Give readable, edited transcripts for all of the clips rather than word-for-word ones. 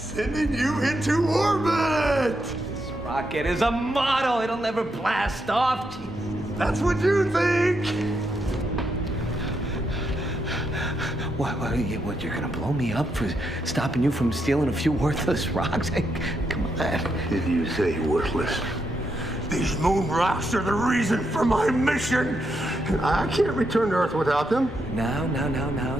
Sending you into orbit! This rocket is a model. It'll never blast off. Jesus. That's what you think! What, you're gonna blow me up for stopping you from stealing a few worthless rocks? Come on. Did you say worthless? These moon rocks are the reason for my mission. I can't return to Earth without them. Now.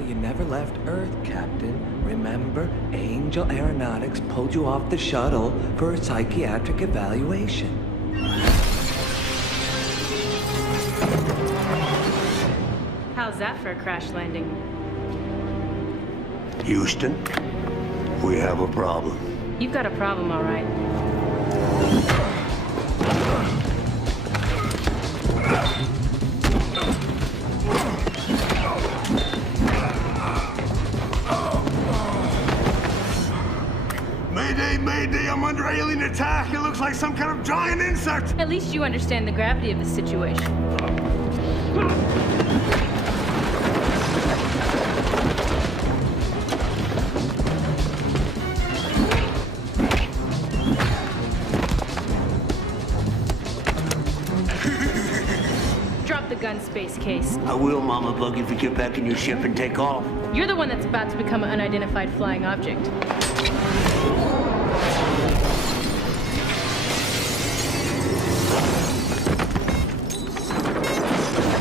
You never left Earth, Captain. Remember, Angel Aeronautics pulled you off the shuttle for a psychiatric evaluation. How's that for a crash landing? Houston, we have a problem. You've got a problem, all right. Mayday, I'm under alien attack. It looks like some kind of giant insect. At least you understand the gravity of the situation. Drop the gun, space case. I will, Mama Bug, if you get back in your ship and take off. You're the one that's about to become an unidentified flying object.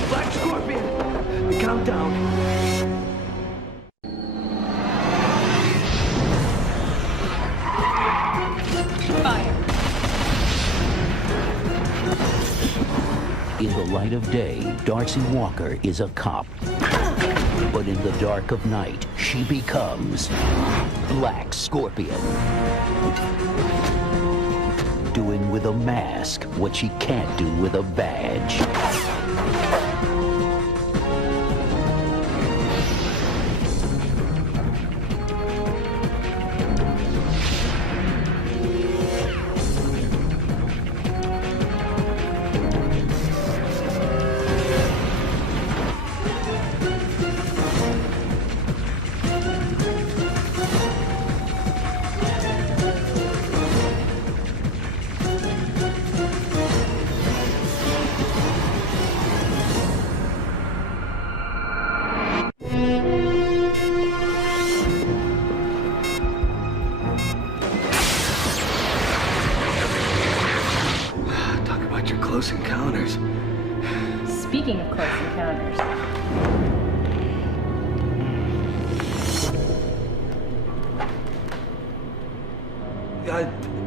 Black Scorpion! The countdown. Fire. In the light of day, Darcy Walker is a cop. But in the dark of night, she becomes Black Scorpion. Doing with a mask what she can't do with a badge. Close encounters. Speaking of close encounters.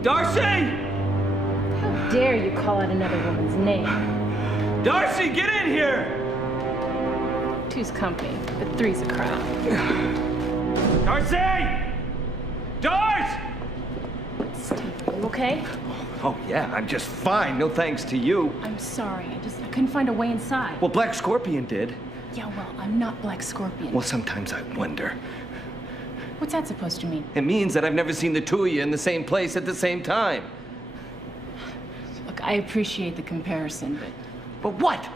Darcy! How dare you call out another woman's name? Darcy, get in here! Two's company, but three's a crowd. Darcy! Darcy! Steve, are you okay? Oh, yeah, I'm just fine. No thanks to you. I'm sorry, I couldn't find a way inside. Well, Black Scorpion did. Yeah, well, I'm not Black Scorpion. Well, sometimes I wonder. What's that supposed to mean? It means that I've never seen the two of you in the same place at the same time. Look, I appreciate the comparison, But what?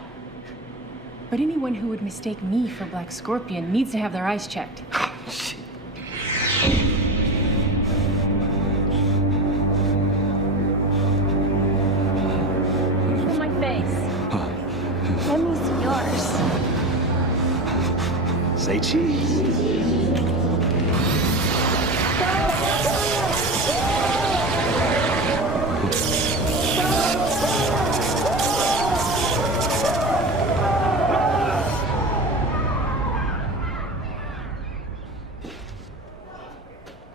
but anyone who would mistake me for Black Scorpion needs to have their eyes checked. Shit. Let me see yours. Say cheese.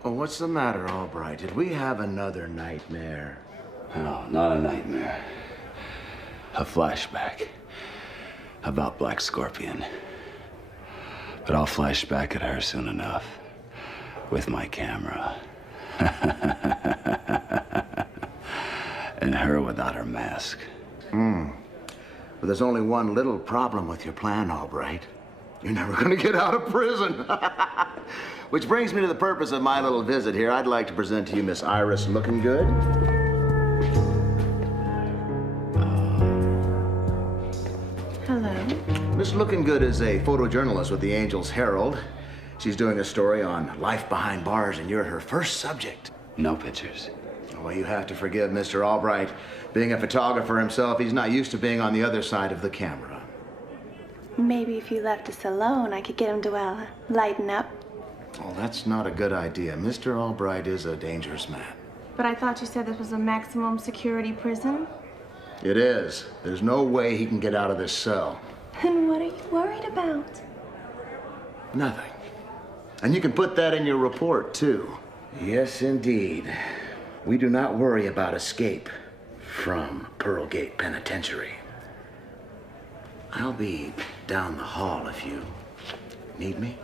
Well, what's the matter, Albright? Did we have another nightmare? No, not a nightmare. A flashback about Black Scorpion. But I'll flash back at her soon enough with my camera. And her without her mask. But there's only one little problem with your plan, Albright. You're never gonna get out of prison. Which brings me to the purpose of my little visit here. I'd like to present to you Miss Iris Looking Good. Hello. Miss Looking Good is a photojournalist with the Angels Herald. She's doing a story on life behind bars, and you're her first subject. No pictures. Well, you have to forgive Mr. Albright. Being a photographer himself, he's not used to being on the other side of the camera. Maybe if you left us alone, I could get him to, lighten up. Oh, that's not a good idea. Mr. Albright is a dangerous man. But I thought you said this was a maximum security prison? It is. There's no way he can get out of this cell. Then what are you worried about? Nothing. And you can put that in your report, too. Yes, indeed. We do not worry about escape from Pearl Gate Penitentiary. I'll be down the hall if you need me.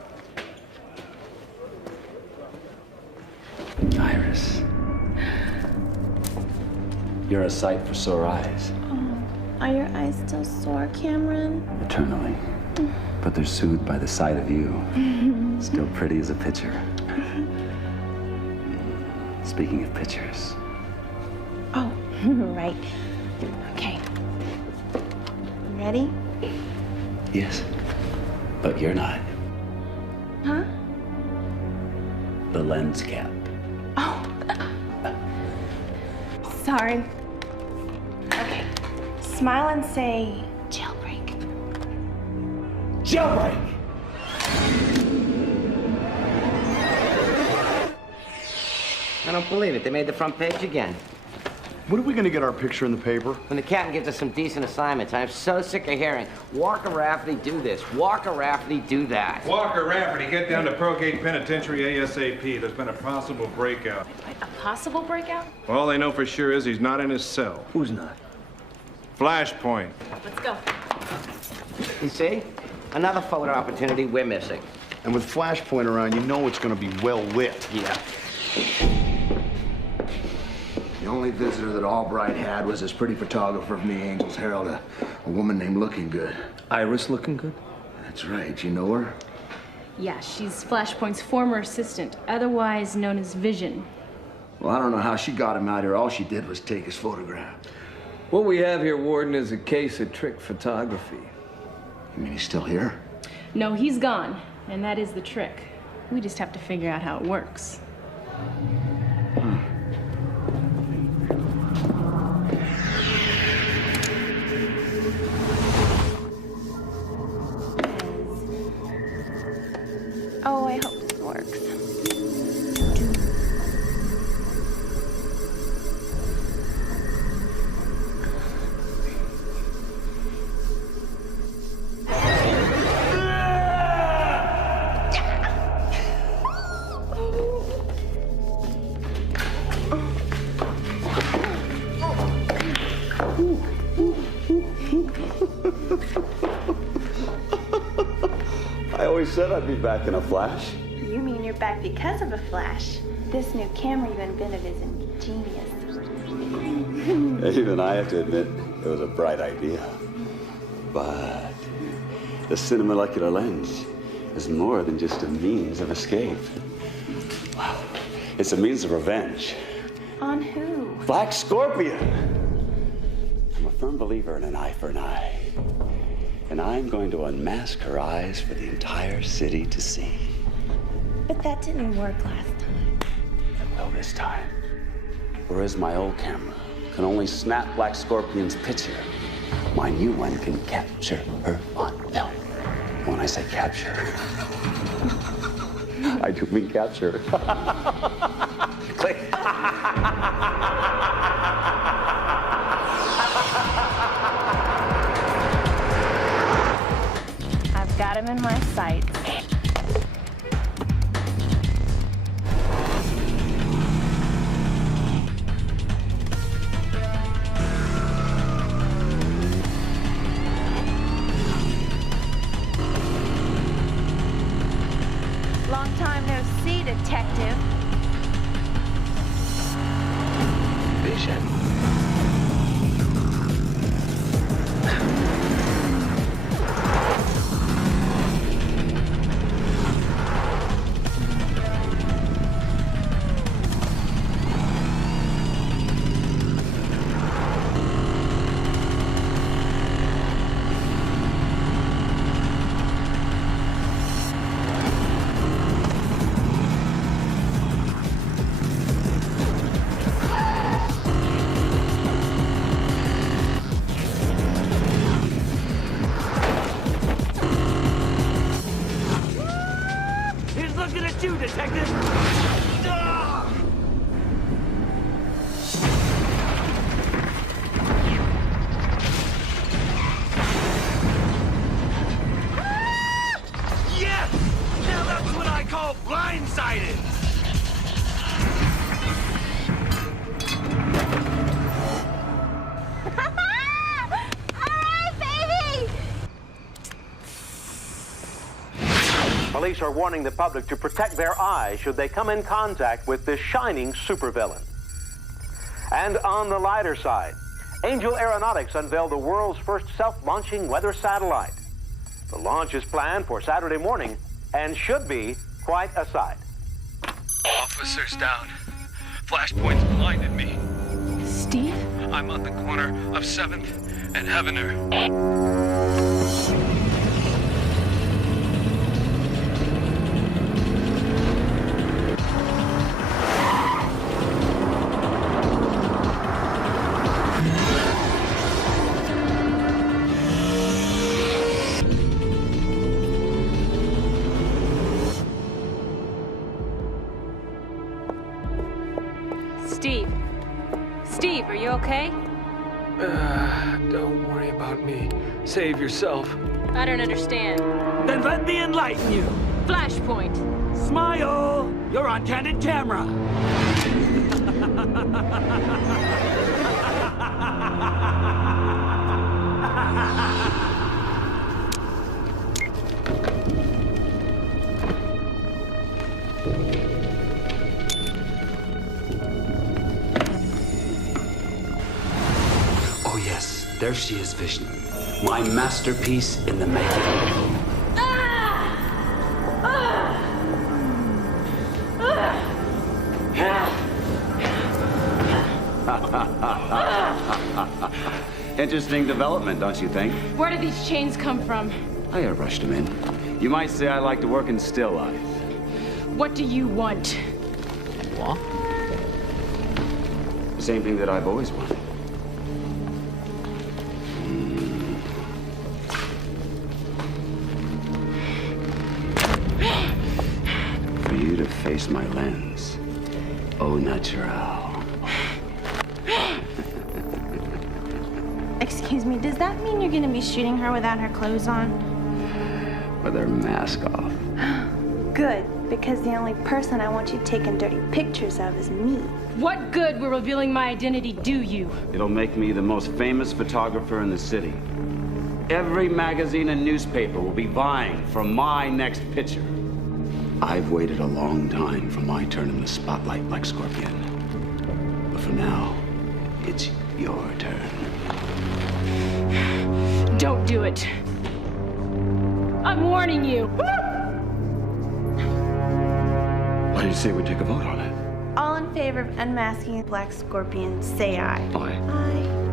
Iris. You're a sight for sore eyes. Oh, are your eyes still sore, Cameron? Eternally. But they're soothed by the sight of you. Still pretty as a picture. Speaking of pictures. Oh, right. Okay. Ready? Yes. But you're not. Huh? The lens cap. Oh. Sorry. Okay. Smile and say jailbreak. Jailbreak! I don't believe it. They made the front page again. When are we gonna get our picture in the paper? When the captain gives us some decent assignments, I'm so sick of hearing, Walker Rafferty, do this. Walker Rafferty, do that. Walker Rafferty, get down to Pearl Gate Penitentiary ASAP. There's been a possible breakout. A possible breakout? All they know for sure is he's not in his cell. Who's not? Flashpoint. Let's go. You see? Another photo opportunity we're missing. And with Flashpoint around, you know it's gonna be well lit. Yeah. The only visitor that Albright had was this pretty photographer from the Angels Herald, a woman named Looking Good. Iris looking good? That's right. You know her? Yeah, she's Flashpoint's former assistant, otherwise known as Vision. Well, I don't know how she got him out here. All she did was take his photograph. What we have here, Warden, is a case of trick photography. You mean he's still here? No, he's gone, and that is the trick. We just have to figure out how it works. Oh, I hope this works. I always said I'd be back in a flash. You mean you're back because of a flash? This new camera you invented is ingenious. Even I have to admit, it was a bright idea. But the cinemolecular lens is more than just a means of escape. Wow. It's a means of revenge. On who? Black Scorpion! I'm a firm believer in an eye for an eye. And I'm going to unmask her eyes for the entire city to see. But that didn't work last time. It will this time. Whereas my old camera can only snap Black Scorpion's picture, my new one can capture her on film. When I say capture, I do mean capture. Click. I've got him in my sights. Long time no see, detective. police are warning the public to protect their eyes should they come in contact with this shining supervillain. And on the lighter side, Angel Aeronautics unveiled the world's first self-launching weather satellite. The launch is planned for Saturday morning and should be quite a sight. Officers down. Flashpoints blinded me. Steve? I'm on the corner of 7th and Heavener. Steve. Steve, are you okay? Don't worry about me. Save yourself. I don't understand. Then let me enlighten you. Flashpoint. Smile! You're on candid camera. Oh yes, there she is, Vishnu. My masterpiece in the making. Interesting development, don't you think? Where did these chains come from? I rushed them in. You might say I like to work in still life. What do you want? What? The same thing that I've always wanted. For you to face my lens. Au natural. Excuse me, does that mean you're gonna be shooting her without her clothes on? With her mask off. Good, because the only person I want you taking dirty pictures of is me. What good will revealing my identity do you? It'll make me the most famous photographer in the city. Every magazine and newspaper will be vying for my next picture. I've waited a long time for my turn in the spotlight, Black Scorpion. But for now, it's your turn. Don't do it. I'm warning you. Why do you say we take a vote on it? All in favor of unmasking Black Scorpion, say aye.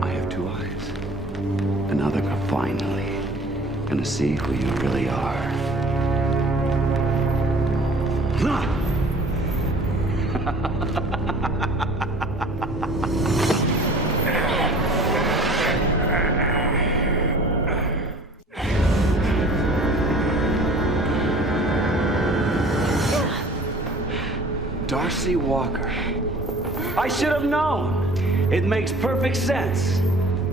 I have two eyes. And now they're finally gonna see who you really are. Darcy Walker. I should have known. It makes perfect sense.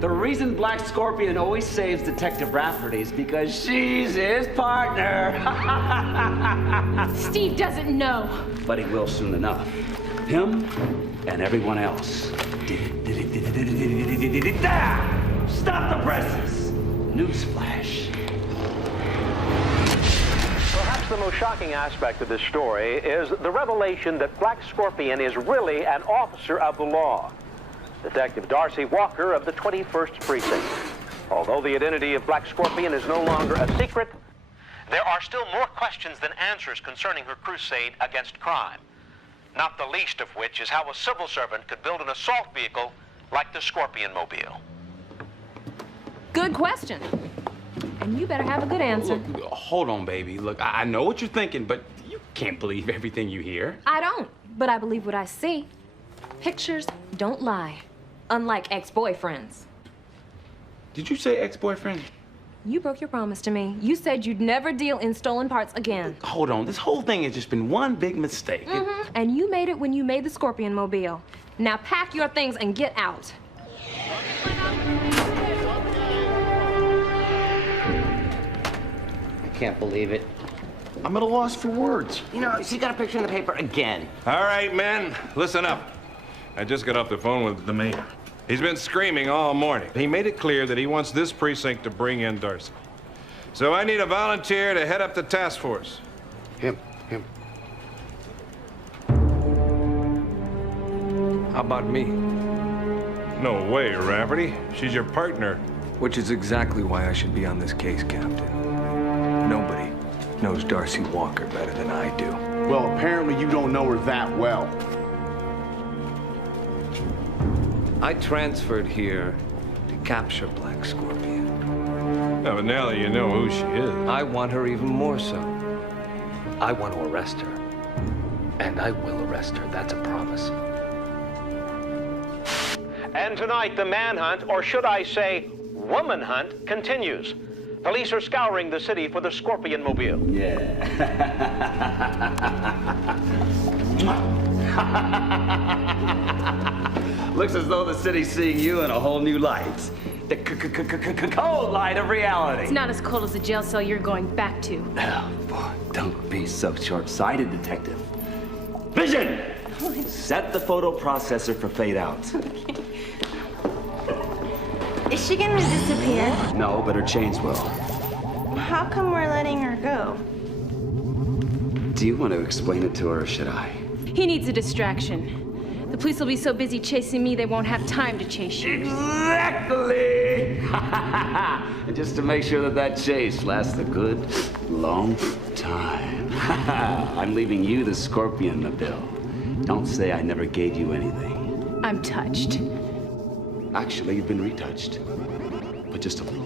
The reason Black Scorpion always saves Detective Rafferty is because she's his partner. Steve doesn't know. But he will soon enough. Him and everyone else. Stop the presses! Newsflash. Perhaps the most shocking aspect of this story is the revelation that Black Scorpion is really an officer of the law. Detective Darcy Walker of the 21st Precinct. Although the identity of Black Scorpion is no longer a secret, there are still more questions than answers concerning her crusade against crime. Not the least of which is how a civil servant could build an assault vehicle like the Scorpion Mobile. Good question. And you better have a good answer. Look, hold on, baby. Look, I know what you're thinking, but you can't believe everything you hear. I don't, but I believe what I see. Pictures don't lie, unlike ex-boyfriends. Did you say ex-boyfriend? You broke your promise to me. You said you'd never deal in stolen parts again. Hold on, this whole thing has just been one big mistake. And you made it when you made the Scorpion Mobile. Now pack your things and get out. I can't believe it. I'm at a loss for words. You know, she got a picture in the paper again. All right, men, listen up. I just got off the phone with the mayor. He's been screaming all morning. He made it clear that he wants this precinct to bring in Darcy. So I need a volunteer to head up the task force. Him. How about me? No way, Rafferty. She's your partner. Which is exactly why I should be on this case, Captain. Nobody knows Darcy Walker better than I do. Well, apparently you don't know her that well. I transferred here to capture Black Scorpion. Yeah, but now that you know who she is... I want her even more so. I want to arrest her. And I will arrest her. That's a promise. And tonight, the manhunt, or should I say, woman hunt, continues. Police are scouring the city for the Scorpion Mobile. Yeah. Looks as though the city's seeing you in a whole new light. The cold light of reality. It's not as cold as the jail cell you're going back to. Oh, boy, don't be so short-sighted, Detective. Vision! Set the photo processor for fade out. Is she gonna disappear? No, but her chains will. How come we're letting her go? Do you want to explain it to her, or should I? He needs a distraction. The police will be so busy chasing me, they won't have time to chase you. Exactly! And just to make sure that chase lasts a good, long time. I'm leaving you the Scorpion, Mobile. Don't say I never gave you anything. I'm touched. Actually, you've been retouched. But just a little.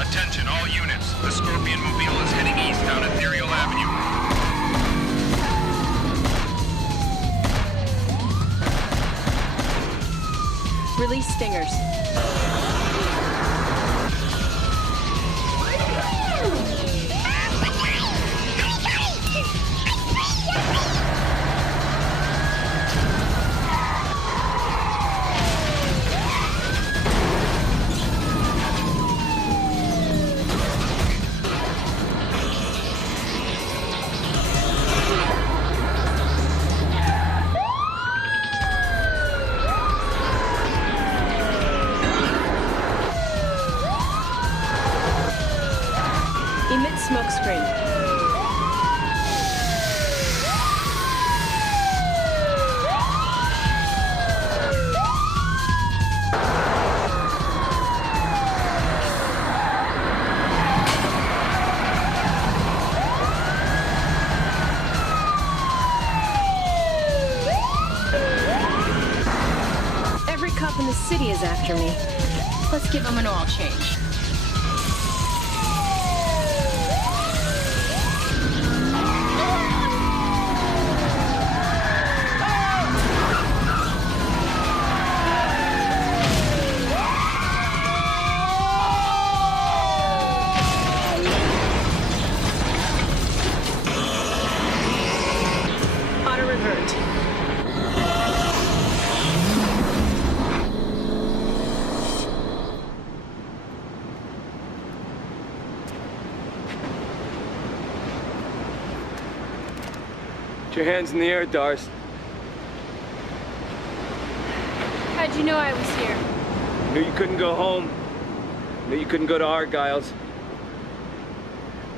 Attention, all units. The Scorpion Mobile is heading east down Ethereal Avenue. Release stingers. Emit smoke screen. Every cop in the city is after me. Let's give them an oil change. Auto revert. Put your hands in the air, Darce. How'd you know I was here? Knew you couldn't go home. Knew you couldn't go to Argyle's.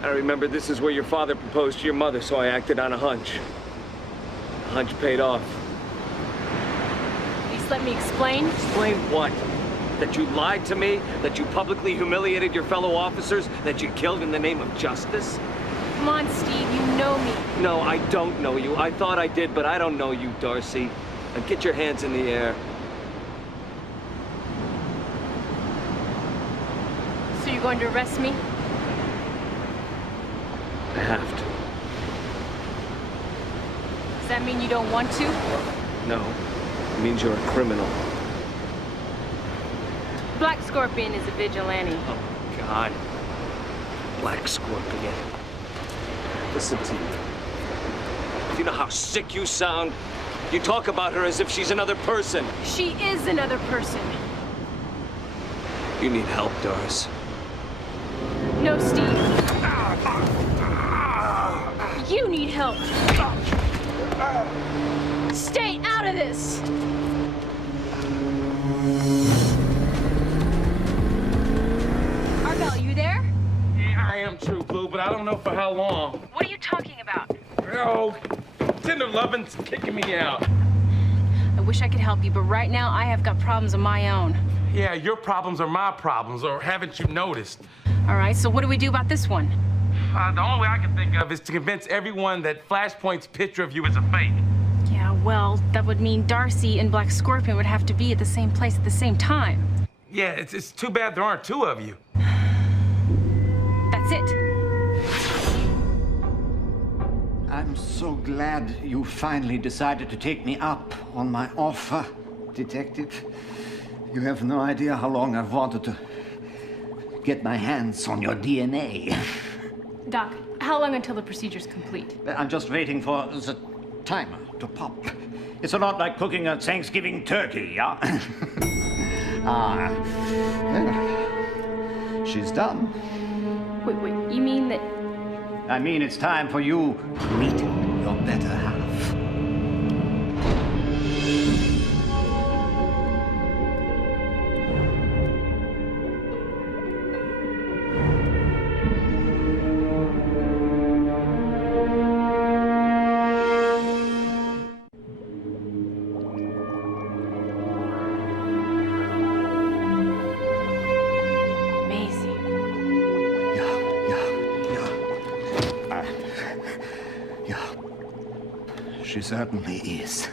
I remember this is where your father proposed to your mother, so I acted on a hunch. The hunch paid off. Please let me explain. Explain what? That you lied to me? That you publicly humiliated your fellow officers? That you killed in the name of justice? Come on, Steve, you know me. No, I don't know you. I thought I did, but I don't know you, Darcy. Now get your hands in the air. So you're going to arrest me? I have to. Does that mean you don't want to? No. It means you're a criminal. Black Scorpion is a vigilante. Oh, God. Black Scorpion. Listen to you. Do you know how sick you sound? You talk about her as if she's another person. She is another person. You need help, Doris. No, Steve. You need help. Stay out of this. Arbel, you there? Yeah, I am true, Blue, but I don't know for how long. What are you talking about? Oh, tender lovin's kicking me out. I wish I could help you, but right now I have got problems of my own. Yeah, your problems are my problems, or haven't you noticed? All right, so what do we do about this one? The only way I can think of is to convince everyone that Flashpoint's picture of you is a fake. Yeah, well, that would mean Darcy and Black Scorpion would have to be at the same place at the same time. Yeah, it's too bad there aren't two of you. That's it. I'm so glad you finally decided to take me up on my offer, Detective. You have no idea how long I've wanted to get my hands on your DNA. Doc, how long until the procedure's complete? I'm just waiting for the timer to pop. It's a lot like cooking a Thanksgiving turkey, yeah? Well, she's done. Wait, you mean that... I mean, it's time for you to meet your better half. She certainly is.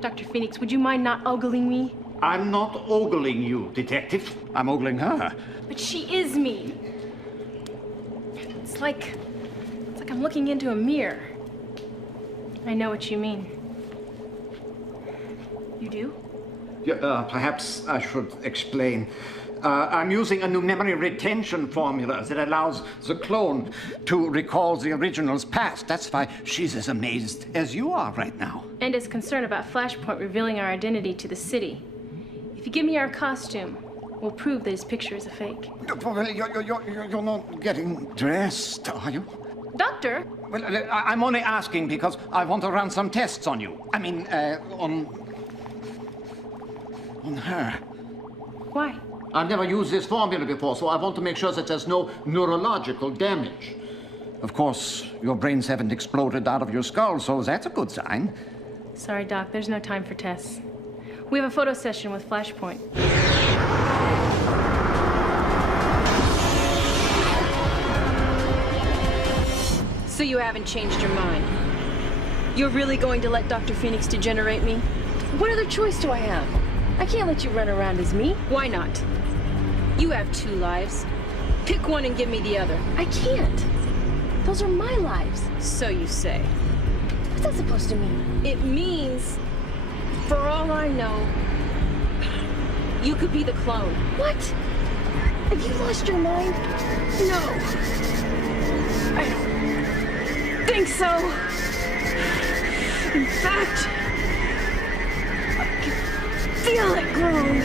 Dr. Phoenix, would you mind not ogling me? I'm not ogling you, Detective. I'm ogling her. But she is me. It's like I'm looking into a mirror. I know what you mean. You do? Yeah, perhaps I should explain. I'm using a new memory retention formula that allows the clone to recall the original's past. That's why she's as amazed as you are right now. And is concerned about Flashpoint revealing our identity to the city. If you give me our costume, we'll prove that his picture is a fake. Well, you're not getting dressed, are you? Doctor? Well, I'm only asking because I want to run some tests on you. I mean, on her. Why? I've never used this formula before, so I want to make sure that there's no neurological damage. Of course, your brains haven't exploded out of your skull, so that's a good sign. Sorry, Doc, there's no time for tests. We have a photo session with Flashpoint. So you haven't changed your mind? You're really going to let Dr. Phoenix degenerate me? What other choice do I have? I can't let you run around as me. Why not? You have two lives. Pick one and give me the other. I can't. Those are my lives. So you say. What's that supposed to mean? It means, for all I know, you could be the clone. What? Have you lost your mind? No. I don't think so. In fact, I can feel it growing.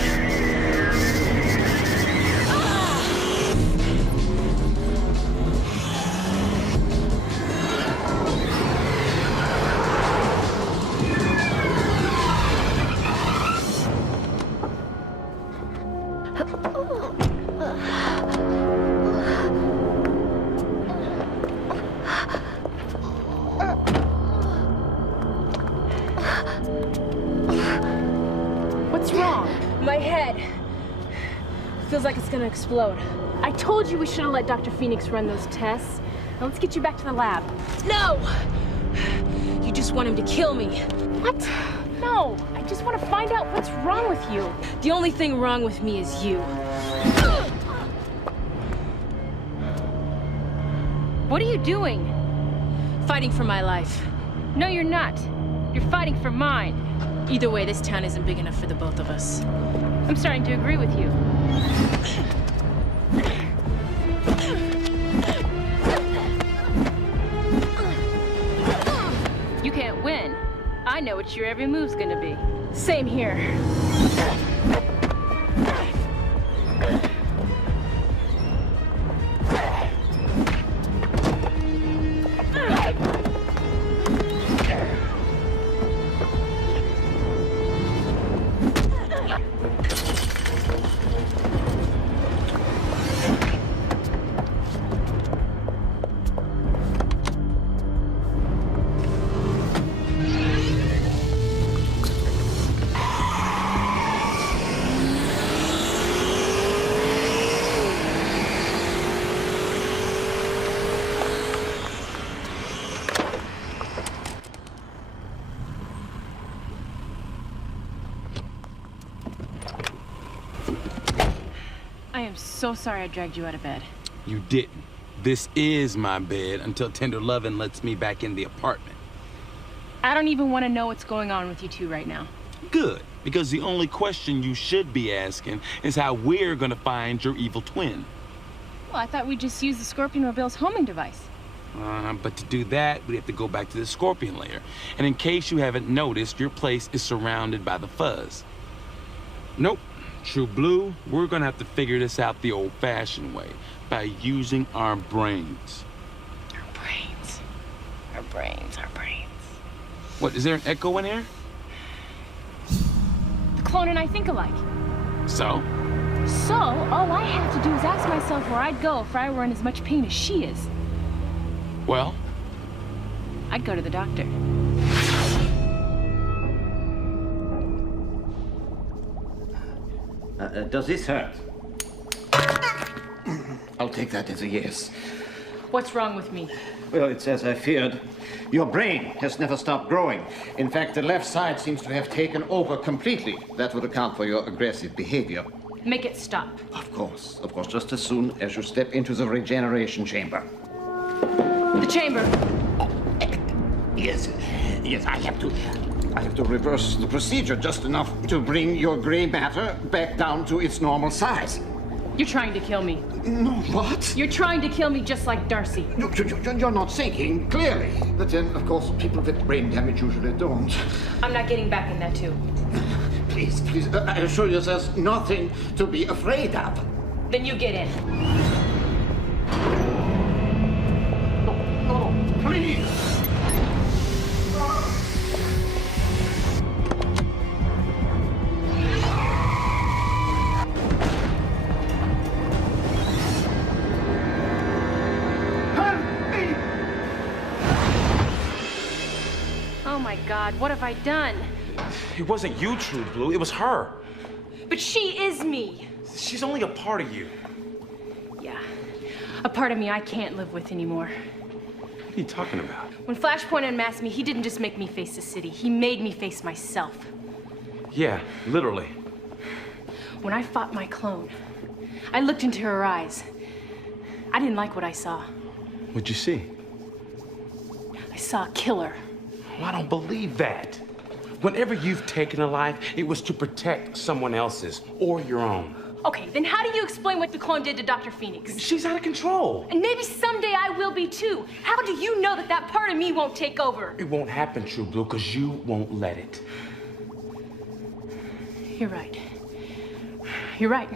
What's wrong? My head. Feels like it's gonna explode. I told you we should have let Dr. Phoenix run those tests. Now let's get you back to the lab. No! You just want him to kill me. What? No, I just want to find out what's wrong with you. The only thing wrong with me is you. What are you doing? Fighting for my life. No, you're not. You're fighting for mine. Either way, this town isn't big enough for the both of us. I'm starting to agree with you. I know what your every move's gonna be. Same here. I am so sorry I dragged you out of bed. You didn't. This is my bed until tender loving lets me back in the apartment. I don't even want to know what's going on with you two right now. Good, because the only question you should be asking is how we're gonna find your evil twin. Well, I thought we'd just use the Scorpion Mobile's homing device. But to do that, we have to go back to the Scorpion layer. And in case you haven't noticed, your place is surrounded by the fuzz. Nope. True Blue, we're gonna have to figure this out the old-fashioned way, by using our brains. Our brains. Our brains, our brains. What, is there an echo in here? The clone and I think alike. So? So, all I have to do is ask myself where I'd go if I were in as much pain as she is. Well? I'd go to the doctor. Does this hurt? I'll take that as a yes. What's wrong with me? Well, it's as I feared. Your brain has never stopped growing. In fact, the left side seems to have taken over completely. That would account for your aggressive behavior. Make it stop. Of course, just as soon as you step into the regeneration chamber. The chamber. Yes, I have to reverse the procedure just enough to bring your gray matter back down to its normal size. You're trying to kill me. No, what? You're trying to kill me just like Darcy. You're not thinking clearly. But then, of course, people with brain damage usually don't. I'm not getting back in that tube. Please, I assure you there's nothing to be afraid of. Then you get in. No, please. Oh my God, what have I done? It wasn't you, True Blue, it was her. But she is me. She's only a part of you. Yeah, a part of me I can't live with anymore. What are you talking about? When Flashpoint unmasked me, he didn't just make me face the city. He made me face myself. Yeah, literally. When I fought my clone, I looked into her eyes. I didn't like what I saw. What'd you see? I saw a killer. Well, I don't believe that. Whenever you've taken a life, it was to protect someone else's or your own. Okay, then how do you explain what the clone did to Dr. Phoenix? She's out of control. And maybe someday I will be too. How do you know that that part of me won't take over? It won't happen, True Blue, because you won't let it. You're right. You're right.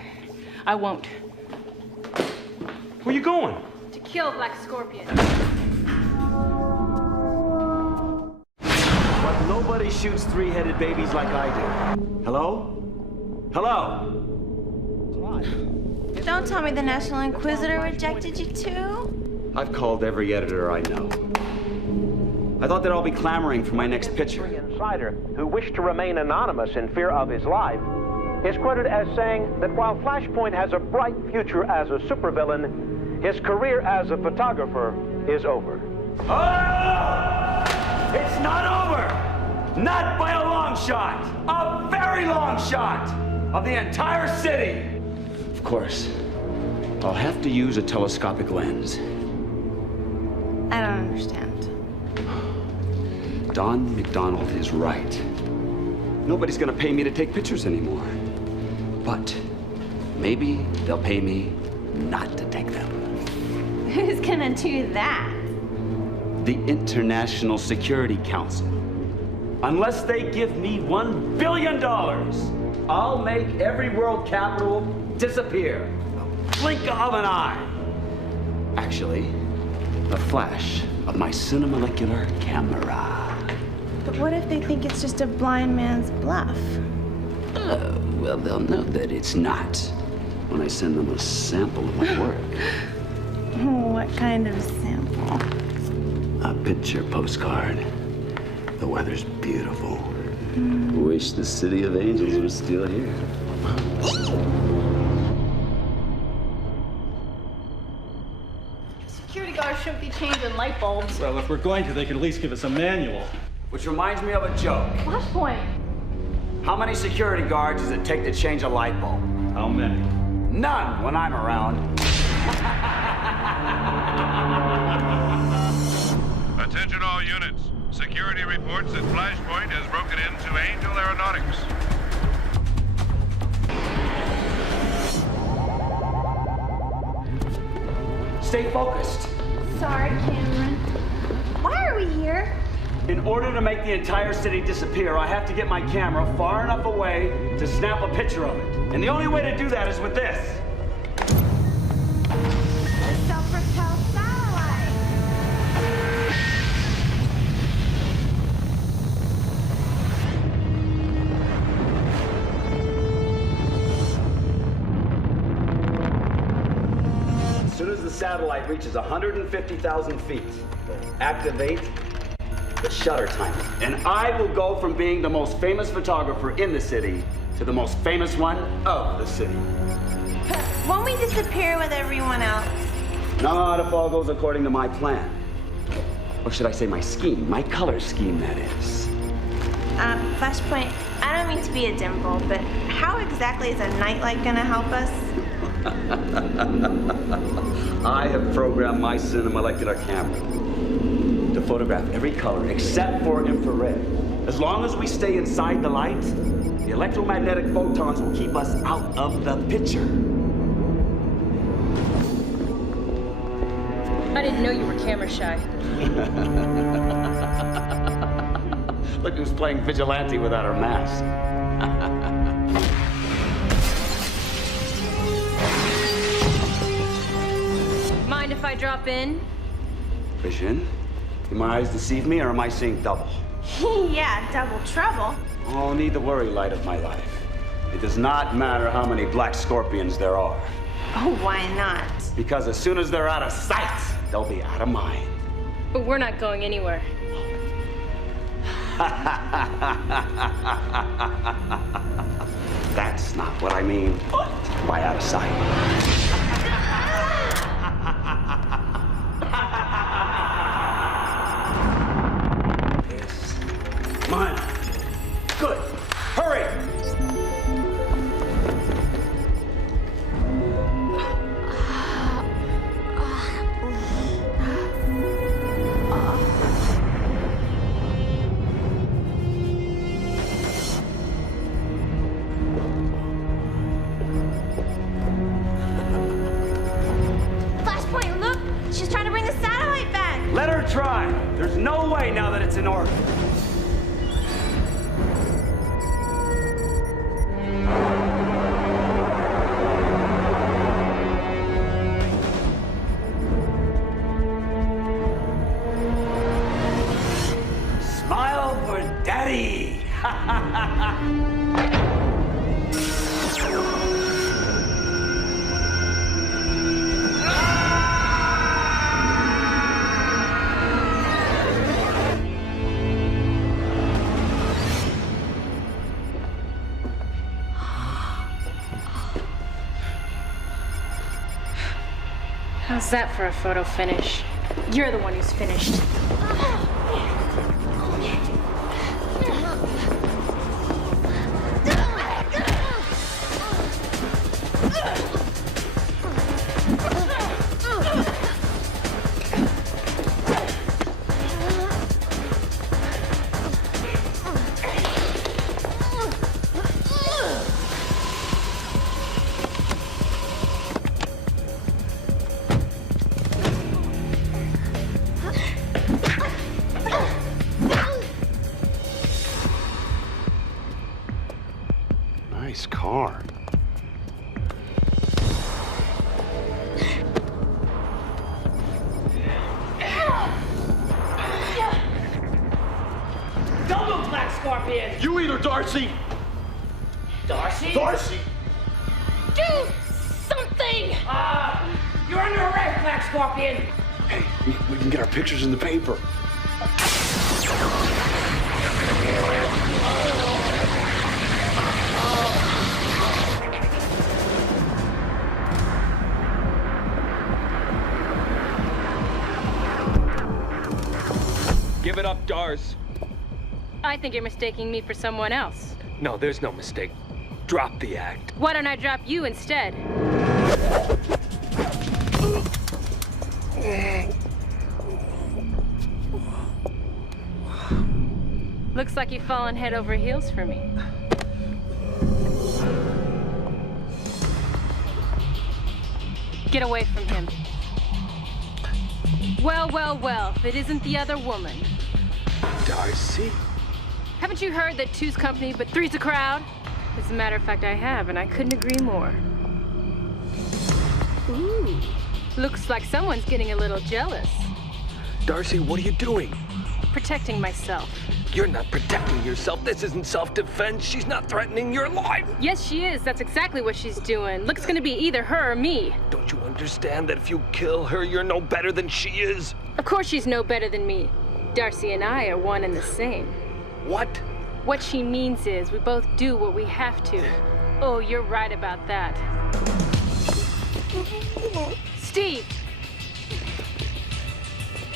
I won't. Where you going? To kill Black Scorpion. But nobody shoots three-headed babies like I do. Hello? Hello? Don't tell me the National Inquisitor rejected you too? I've called every editor I know. I thought they'd all be clamoring for my next picture. The insider, who wished to remain anonymous in fear of his life, is quoted as saying that while Flashpoint has a bright future as a supervillain, his career as a photographer is over. Oh! It's not over! Not by a long shot! A very long shot! Of the entire city! Of course. I'll have to use a telescopic lens. I don't understand. Don McDonald is right. Nobody's gonna pay me to take pictures anymore. But maybe they'll pay me not to take them. Who's gonna do that? The International Security Council. Unless they give me $1 billion, I'll make every world capital disappear. A blink of an eye. Actually, a flash of my cinemolecular camera. But what if they think it's just a blind man's bluff? Well, they'll know that it's not when I send them a sample of my work. What kind of sample? A picture postcard. The weather's beautiful. Wish the city of angels was still here. Security guards shouldn't be changing light bulbs. Well, if we're going to, they can at least give us a manual. Which reminds me of a joke. Flashpoint. How many security guards does it take to change a light bulb? How many? None when I'm around. Attention all units. Security reports that Flashpoint has broken into Angel Aeronautics. Stay focused. Sorry, Cameron. Why are we here? In order to make the entire city disappear, I have to get my camera far enough away to snap a picture of it. And the only way to do that is with this. The self-propelled satellite. As soon as the satellite reaches 150,000 feet, activate the shutter timer. And I will go from being the most famous photographer in the city to the most famous one of the city. Won't we disappear with everyone else? Not if all goes according to my plan. Or should I say my scheme, my color scheme, that is. Flashpoint, I don't mean to be a dimple, but how exactly is a nightlight gonna help us? I have programmed my cinemolecular camera to photograph every color except for infrared. As long as we stay inside the light, the electromagnetic photons will keep us out of the picture. I didn't know you were camera shy. Look who's playing vigilante without her mask. Mind if I drop in? Vision? Do my eyes deceive me, or am I seeing double? Yeah, double trouble. Oh, need the worry, light of my life. It does not matter how many black scorpions there are. Oh, why not? Because as soon as they're out of sight, they'll be out of mind. But we're not going anywhere. That's not what I mean by out of sight. Yes. Come on. Good. Hurry! Flashpoint, look! She's trying to bring the satellite back! Let her try. There's no way now that it's in orbit. Smile for Daddy! How's that for a photo finish? You're the one who's finished. Nice car. Don't move, Black Scorpion! You either, Darcy! Darcy? Darcy! Do something! You're under arrest, Black Scorpion! Hey, we can get our pictures in the paper. Give it up, Dars. I think you're mistaking me for someone else. No, there's no mistake. Drop the act. Why don't I drop you instead? Looks like you've fallen head over heels for me. Get away from him. Well, well, well, if it isn't the other woman. Darcy? Haven't you heard that two's company, but three's a crowd? As a matter of fact, I have, and I couldn't agree more. Ooh, looks like someone's getting a little jealous. Darcy, what are you doing? Protecting myself. You're not protecting yourself. This isn't self-defense. She's not threatening your life. Yes, she is. That's exactly what she's doing. Looks gonna be either her or me. Don't you understand that if you kill her, you're no better than she is? Of course she's no better than me. Darcy and I are one and the same. What? What she means is we both do what we have to. Oh, you're right about that. Steve!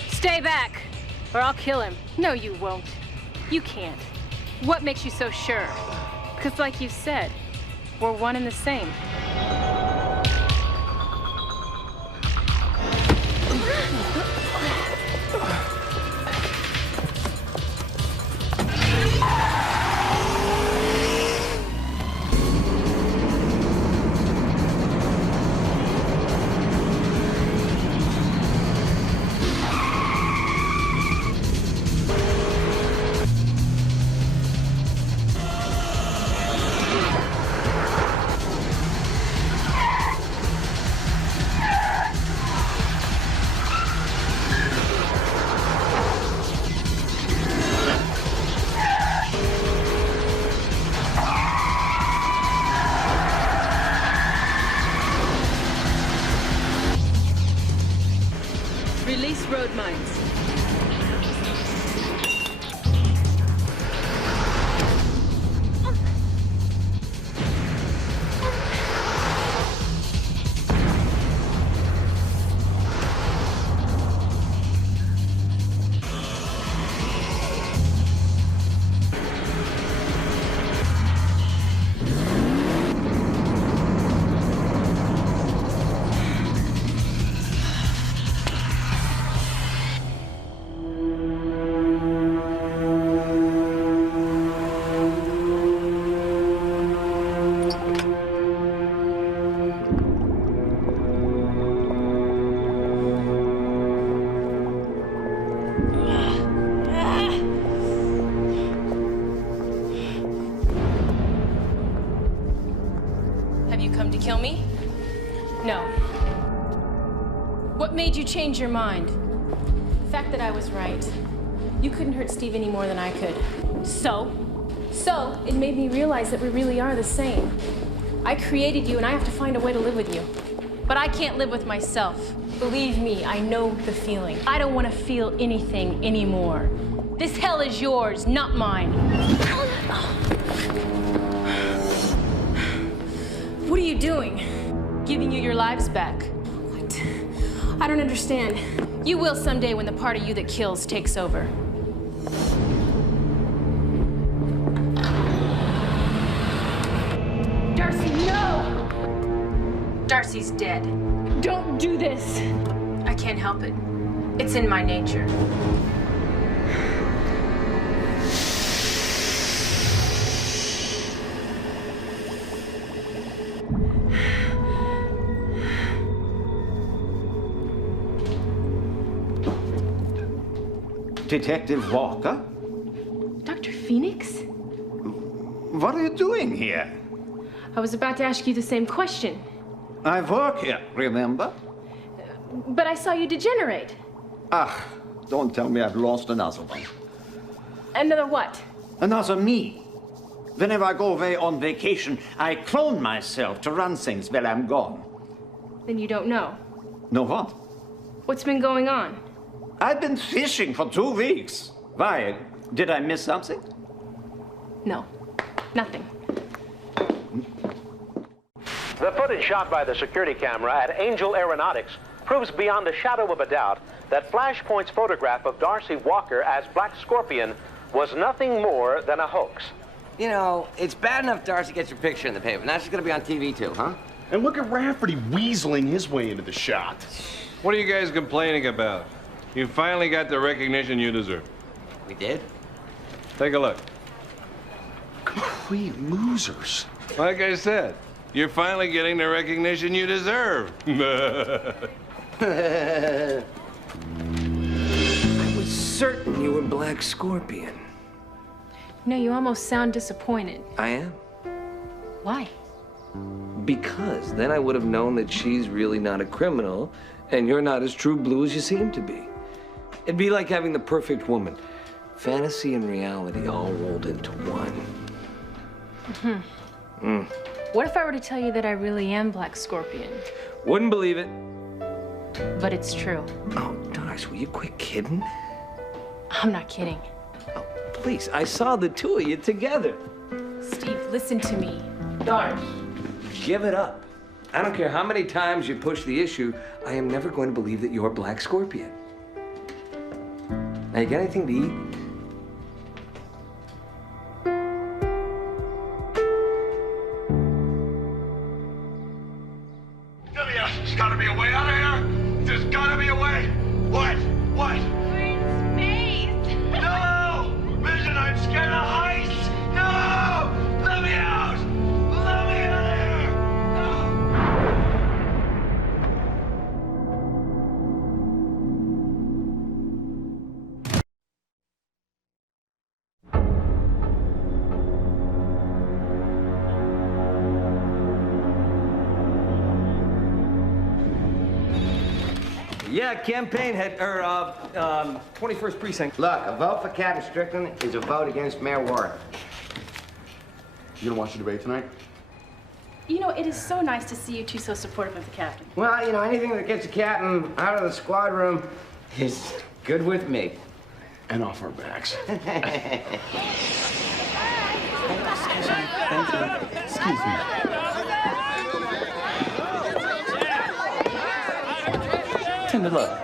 Stay back, or I'll kill him. No, you won't. You can't. What makes you so sure? Because like you said, we're one and the same. Release road mines. Have you come to kill me? No. What made you change your mind? The fact that I was right. You couldn't hurt Steve any more than I could. So it made me realize that we really are the same. I created you and I have to find a way to live with you. But I can't live with myself. Believe me, I know the feeling. I don't want to feel anything anymore. This hell is yours, not mine. What are you doing? Giving you your lives back. What? I don't understand. You will someday when the part of you that kills takes over. Darcy, no! Darcy's dead. Don't do this! I can't help it. It's in my nature. Detective Walker? Dr. Phoenix? What are you doing here? I was about to ask you the same question. I work here, remember? But I saw you degenerate. Ah, don't tell me I've lost another one. Another what? Another me. Whenever I go away on vacation, I clone myself to run things while I'm gone. Then you don't know. Know what? What's been going on? I've been fishing for 2 weeks. Why? Did I miss something? No, nothing. The footage shot by the security camera at Angel Aeronautics proves beyond a shadow of a doubt that Flashpoint's photograph of Darcy Walker as Black Scorpion was nothing more than a hoax. You know, it's bad enough Darcy gets your picture in the paper. Now she's gonna be on TV too, huh? And look at Rafferty weaseling his way into the shot. What are you guys complaining about? You finally got the recognition you deserve. We did? Take a look. Complete losers. Like I said, you're finally getting the recognition you deserve. I was certain you were Black Scorpion. No, you almost sound disappointed. I am. Why? Because then I would have known that she's really not a criminal, and you're not as true blue as you seem to be. It'd be like having the perfect woman. Fantasy and reality all rolled into one. What if I were to tell you that I really am Black Scorpion? Wouldn't believe it. But it's true. Oh, Darce, will you quit kidding? I'm not kidding. Please, I saw the two of you together. Steve, listen to me. Darce, give it up. I don't care how many times you push the issue, I am never going to believe that you're Black Scorpion. Now, you got anything to eat? There's gotta be a way out of here! There's gotta be a way! What? What? We're in space! No! Vision, I'm scared of heights! No! Let me out! Let me out of here! Yeah, campaign head, 21st precinct. Look, a vote for Captain Strickland is a vote against Mayor Warren. You gonna watch the debate tonight? You know, it is so nice to see you two so supportive of the captain. Well, you know, anything that gets the captain out of the squad room is good with me. And off our backs. Excuse me. Tender love,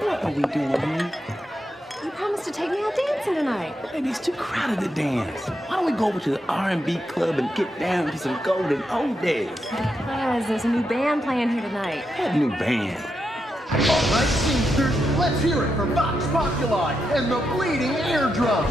what are we doing here? You promised to take me out dancing tonight. Baby, it's too crowded to dance. Why don't we go over to the R&B club and get down to some golden old days? Because there's a new band playing here tonight. What new band? All right, singsters, let's hear it for Vox Populi and the Bleeding Eardrum.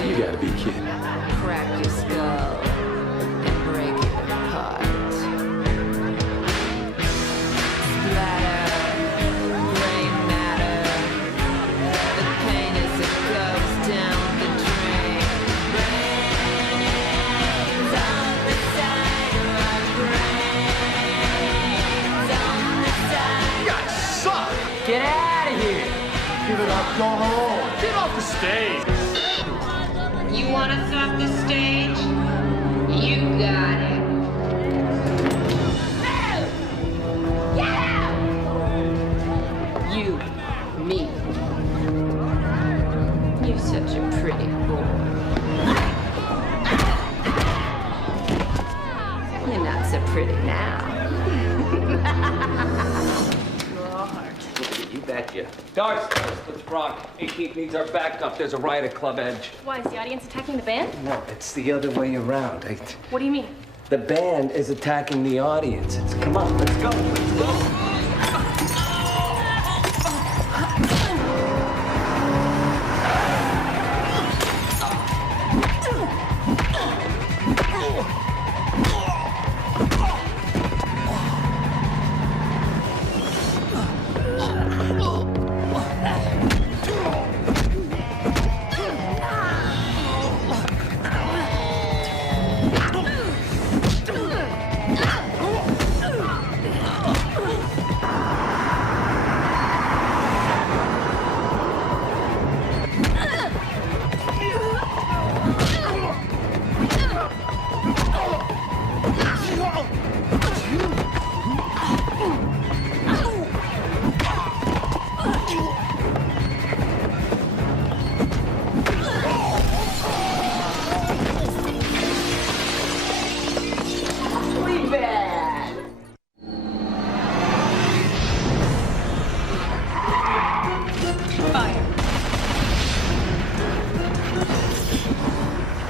You gotta be kidding. Crack your skull and break it apart. Splatter, gray matter. The pain as it goes down the drain. Brains on the side of our brains on the side. You guys suck! Get out of here! Give it up, go home. Get off the stage. You want us off the stage? You got it. Get out! You, me. You're such a pretty boy. You're not so pretty now. You betcha. Darce, let's rock. 18th needs our backup. There's a riot at Club Edge. Why, is the audience attacking the band? No, it's the other way around. What do you mean? The band is attacking the audience. Come on, let's go. Let's go.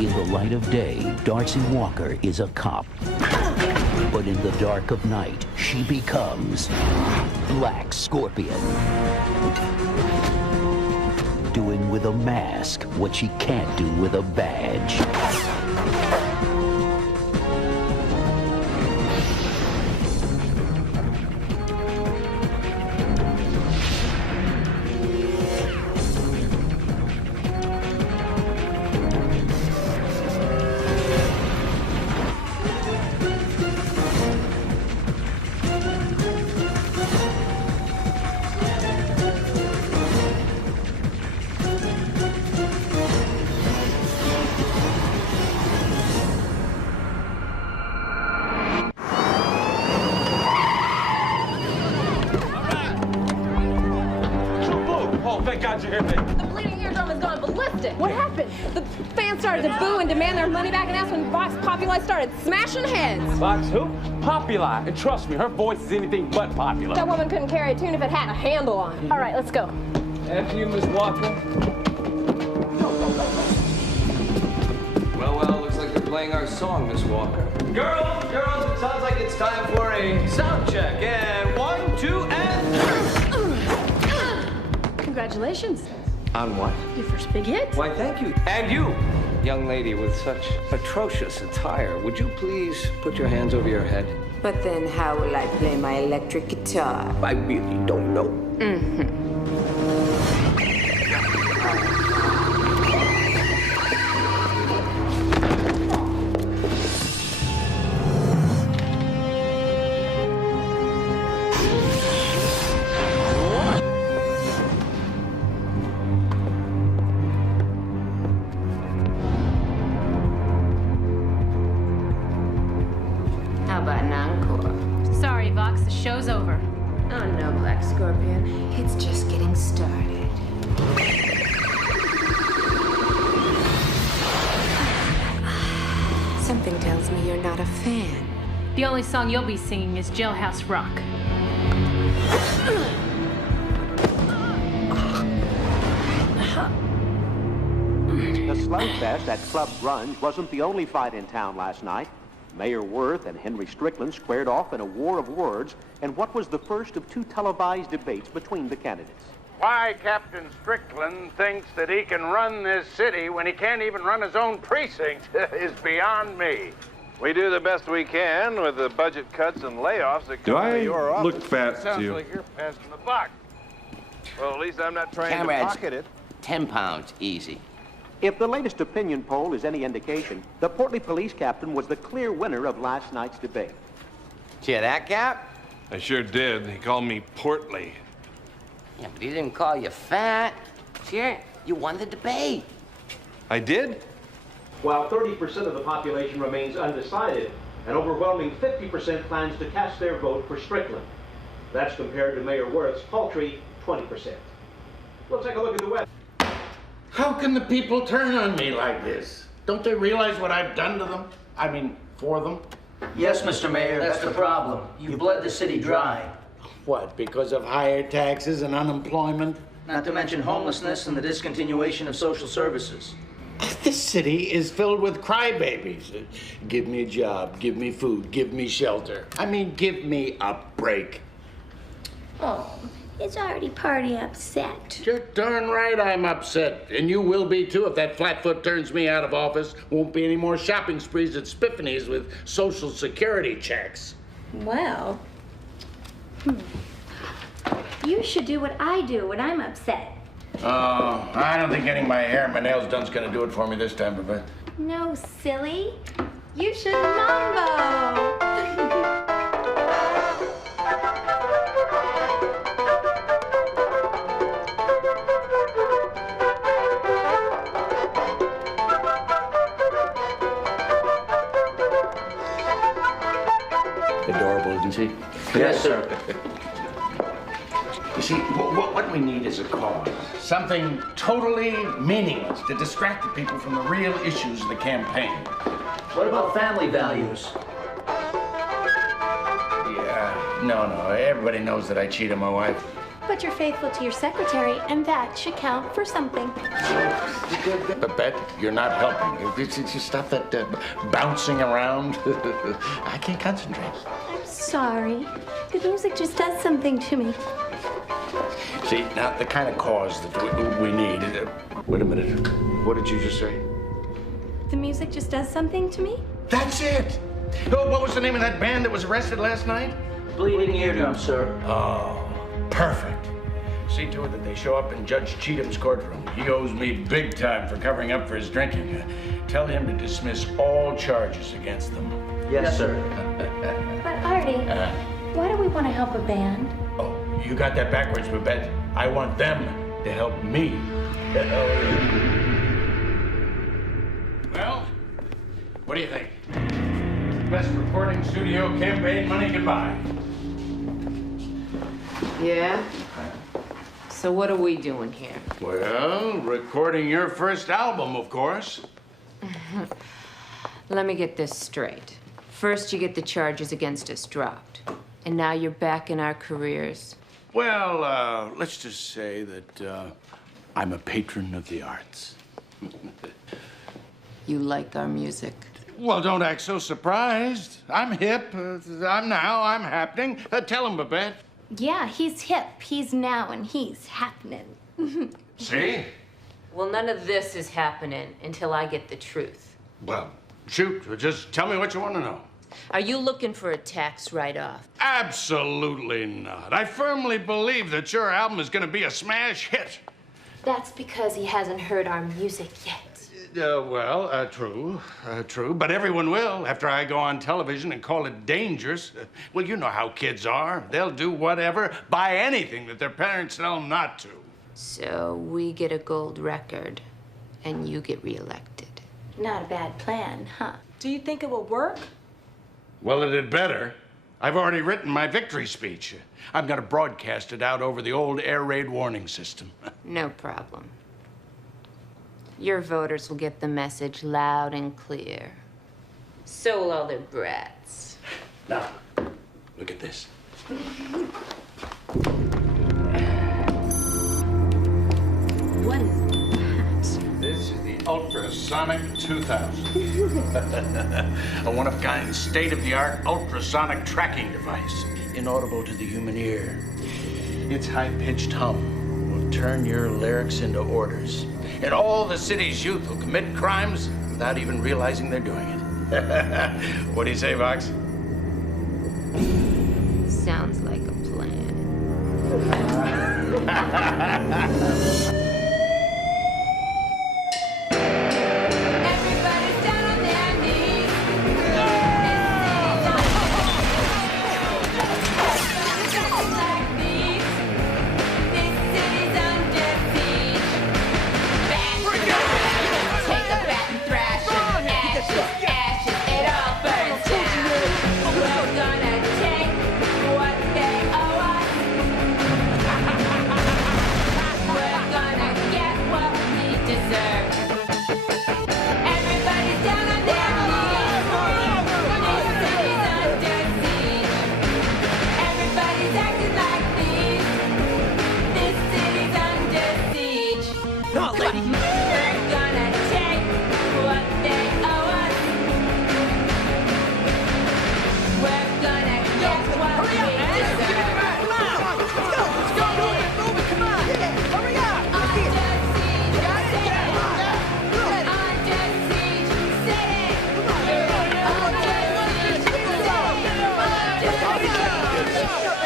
In the light of day, Darcy Walker is a cop. But in the dark of night, she becomes Black Scorpion. Doing with a mask what she can't do with a badge. Thank God you're here, baby. The bleeding eardrum has gone ballistic. What happened? The fans started to boo and demand their money back, and that's when Vox Populi started smashing heads. Vox who? Populi. And trust me, her voice is anything but popular. That woman couldn't carry a tune if it had a handle on it. All right, let's go. After you, Miss Walker. Well, looks like they're playing our song, Miss Walker. Girls, it sounds like it's time for a sound check. And 1, 2, and... Congratulations. On what? Your first big hit. Why, thank you. And you, young lady with such atrocious attire, would you please put your hands over your head? But then how will I play my electric guitar? I really don't know. How about an encore? Sorry, Vox, the show's over. Oh no, Black Scorpion. It's just getting started. Something tells me you're not a fan. The only song you'll be singing is Jailhouse Rock. The slugfest at Club Grunge wasn't the only fight in town last night. Mayor Worth and Henry Strickland squared off in a war of words in what was the first of 2 televised debates between the candidates. Why Captain Strickland thinks that he can run this city when he can't even run his own precinct is beyond me. We do the best we can with the budget cuts and layoffs that come to your office. Look fat to Sounds you? like You're passing the buck. Well, at least I'm not trying Comrades, to pocket it. 10 pounds, easy. If the latest opinion poll is any indication, the portly police captain was the clear winner of last night's debate. See that, Cap? I sure did. He called me portly. Yeah, but he didn't call you fat. See, you won the debate. I did? While 30% of the population remains undecided, an overwhelming 50% plans to cast their vote for Strickland. That's compared to Mayor Worth's paltry 20%. We'll take a look at the web. How can the people turn on me like this? Don't they realize what I've done to them? I mean, for them? Yes, Mr. Mayor, that's the problem. You bled the city dry. What, because of higher taxes and unemployment? Not to mention homelessness and the discontinuation of social services. This city is filled with crybabies. Give me a job, give me food, give me shelter. I mean, give me a break. Oh, it's already party upset. You're darn right I'm upset. And you will be too if that flatfoot turns me out of office. Won't be any more shopping sprees at Spiffany's with Social Security checks. Well, you should do what I do when I'm upset. Oh, I don't think getting my hair and my nails done's gonna do it for me this time, Babette. No, silly. You should mambo. Adorable, isn't she? Yes, sir. You see, what we need is a cause. Something totally meaningless to distract the people from the real issues of the campaign. What about family values? Yeah, no, everybody knows that I cheated my wife. But you're faithful to your secretary, and that should count for something. Babette, you're not helping. Just stop that bouncing around. I can't concentrate. I'm sorry. The music just does something to me. See, now the kind of cause that we need. Wait a minute. What did you just say? The music just does something to me? That's it. Oh, what was the name of that band that was arrested last night? Bleeding Eardrum, sir. Oh, perfect. See to it that they show up in Judge Cheatham's courtroom. He owes me big time for covering up for his drinking. Tell him to dismiss all charges against them. Yes, sir. But Artie, why do we want to help a band? Oh, you got that backwards, Babette. I want them to help me. Well, what do you think? Best recording studio campaign money goodbye. Yeah? So what are we doing here? Well, recording your first album, of course. Let me get this straight. First, you get the charges against us dropped. And now you're back in our careers. Well, let's just say that I'm a patron of the arts. You like our music? Well, don't act so surprised. I'm hip. I'm happening. Tell him, Babette. Yeah, he's hip, he's now, and he's happening. See? Well, none of this is happening until I get the truth. Well, shoot. Just tell me what you want to know. Are you looking for a tax write-off? Absolutely not. I firmly believe that your album is going to be a smash hit. That's because he hasn't heard our music yet. True. But everyone will after I go on television and call it dangerous. Well, you know how kids are. They'll do whatever, buy anything that their parents tell them not to. So we get a gold record, and you get reelected. Not a bad plan, huh? Do you think it will work? Well, it had better. I've already written my victory speech. I'm going to broadcast it out over the old air raid warning system. No problem. Your voters will get the message loud and clear. So will all their brats. Now, look at this. What is that? This is the Ultrasonic 2000. A one-of-a-kind, state-of-the-art ultrasonic tracking device, inaudible to the human ear. Its high-pitched hum will turn your lyrics into orders. And all the city's youth will commit crimes without even realizing they're doing it. What do you say, Vox? Sounds like a plan.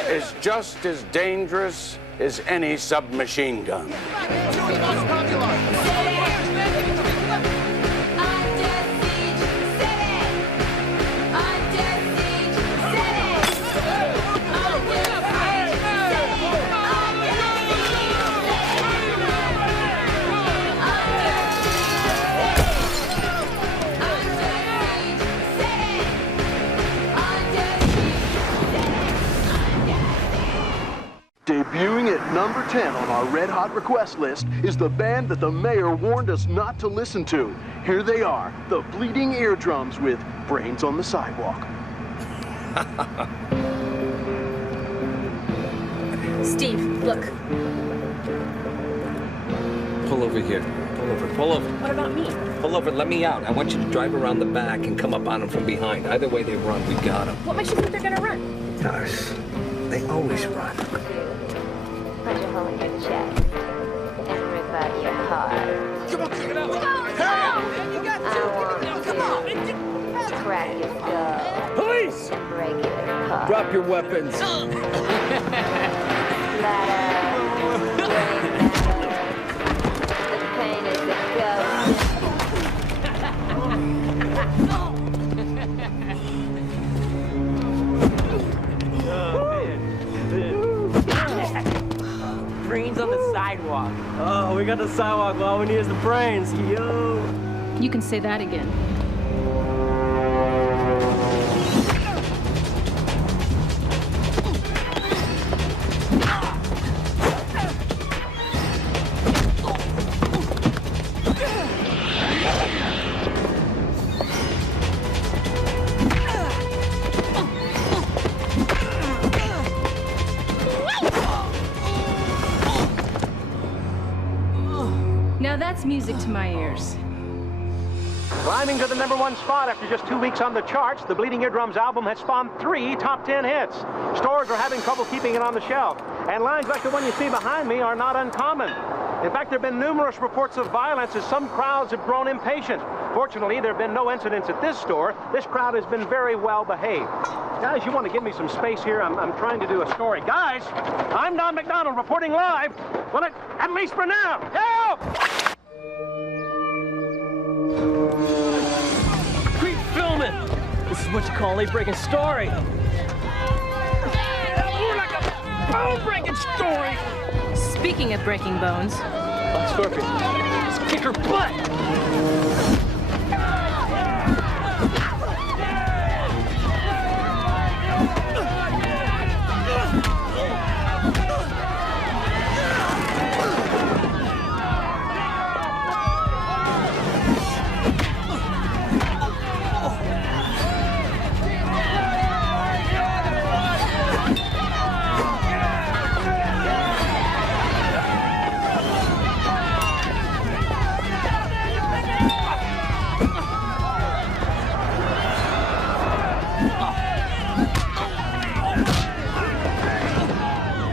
Is just as dangerous as any submachine gun. Debuting at number 10 on our Red Hot request list is the band that the mayor warned us not to listen to. Here they are, the Bleeding Eardrums with Brains on the Sidewalk. Steve, look. Pull over here. Pull over. Pull over. What about me? Pull over. Let me out. I want you to drive around the back and come up on them from behind. Either way they run, we got them. What makes you think they're gonna run? Darce, they always run. Put your hole in your chest and rip out your heart. Come on, pick it up. You got Come on. Crack your skull. Police! Break it apart. Drop your weapons. Brains on the sidewalk. Oh, we got the sidewalk. All we need is the brains. Yo. You can say that again. Now that's music to my ears. Climbing to the #1 spot after just 2 weeks on the charts, the Bleeding Eardrums album has spawned 3 top 10 hits. Stores are having trouble keeping it on the shelf, and lines like the one you see behind me are not uncommon. In fact, there have been numerous reports of violence as some crowds have grown impatient. Fortunately, there have been no incidents at this store. This crowd has been very well behaved. Guys, you want to give me some space here? I'm trying to do a story. Guys, I'm Don McDonald reporting live. Well, at least for now. Help! Keep filming. This is what you call a breaking story. More like a bone-breaking story. Speaking of breaking bones. Black Scorpion, let's kick her butt.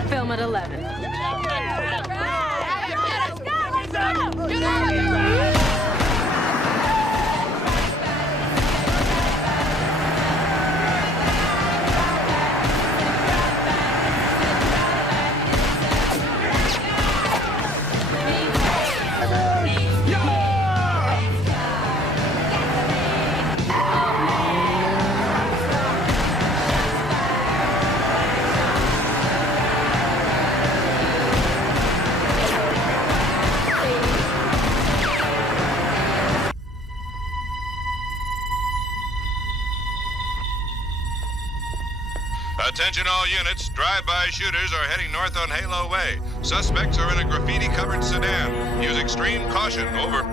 Film at 11. Attention all units, drive-by shooters are heading north on Halo Way. Suspects are in a graffiti-covered sedan. Use extreme caution, over.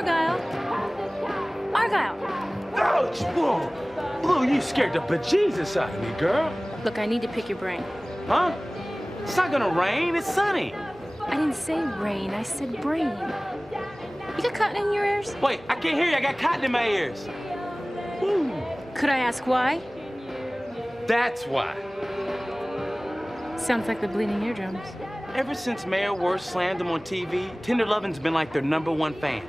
Argyle. Argyle. Ouch! Whoa! Blue, you scared the bejesus out of me, girl. Look, I need to pick your brain. Huh? It's not gonna rain, it's sunny. I didn't say rain, I said brain. You got cotton in your ears? Wait, I can't hear you, I got cotton in my ears. Woo. Could I ask why? That's why. Sounds like the bleeding eardrums. Ever since Mayor Worth slammed them on TV, Tender Lovin's been like their #1 fan.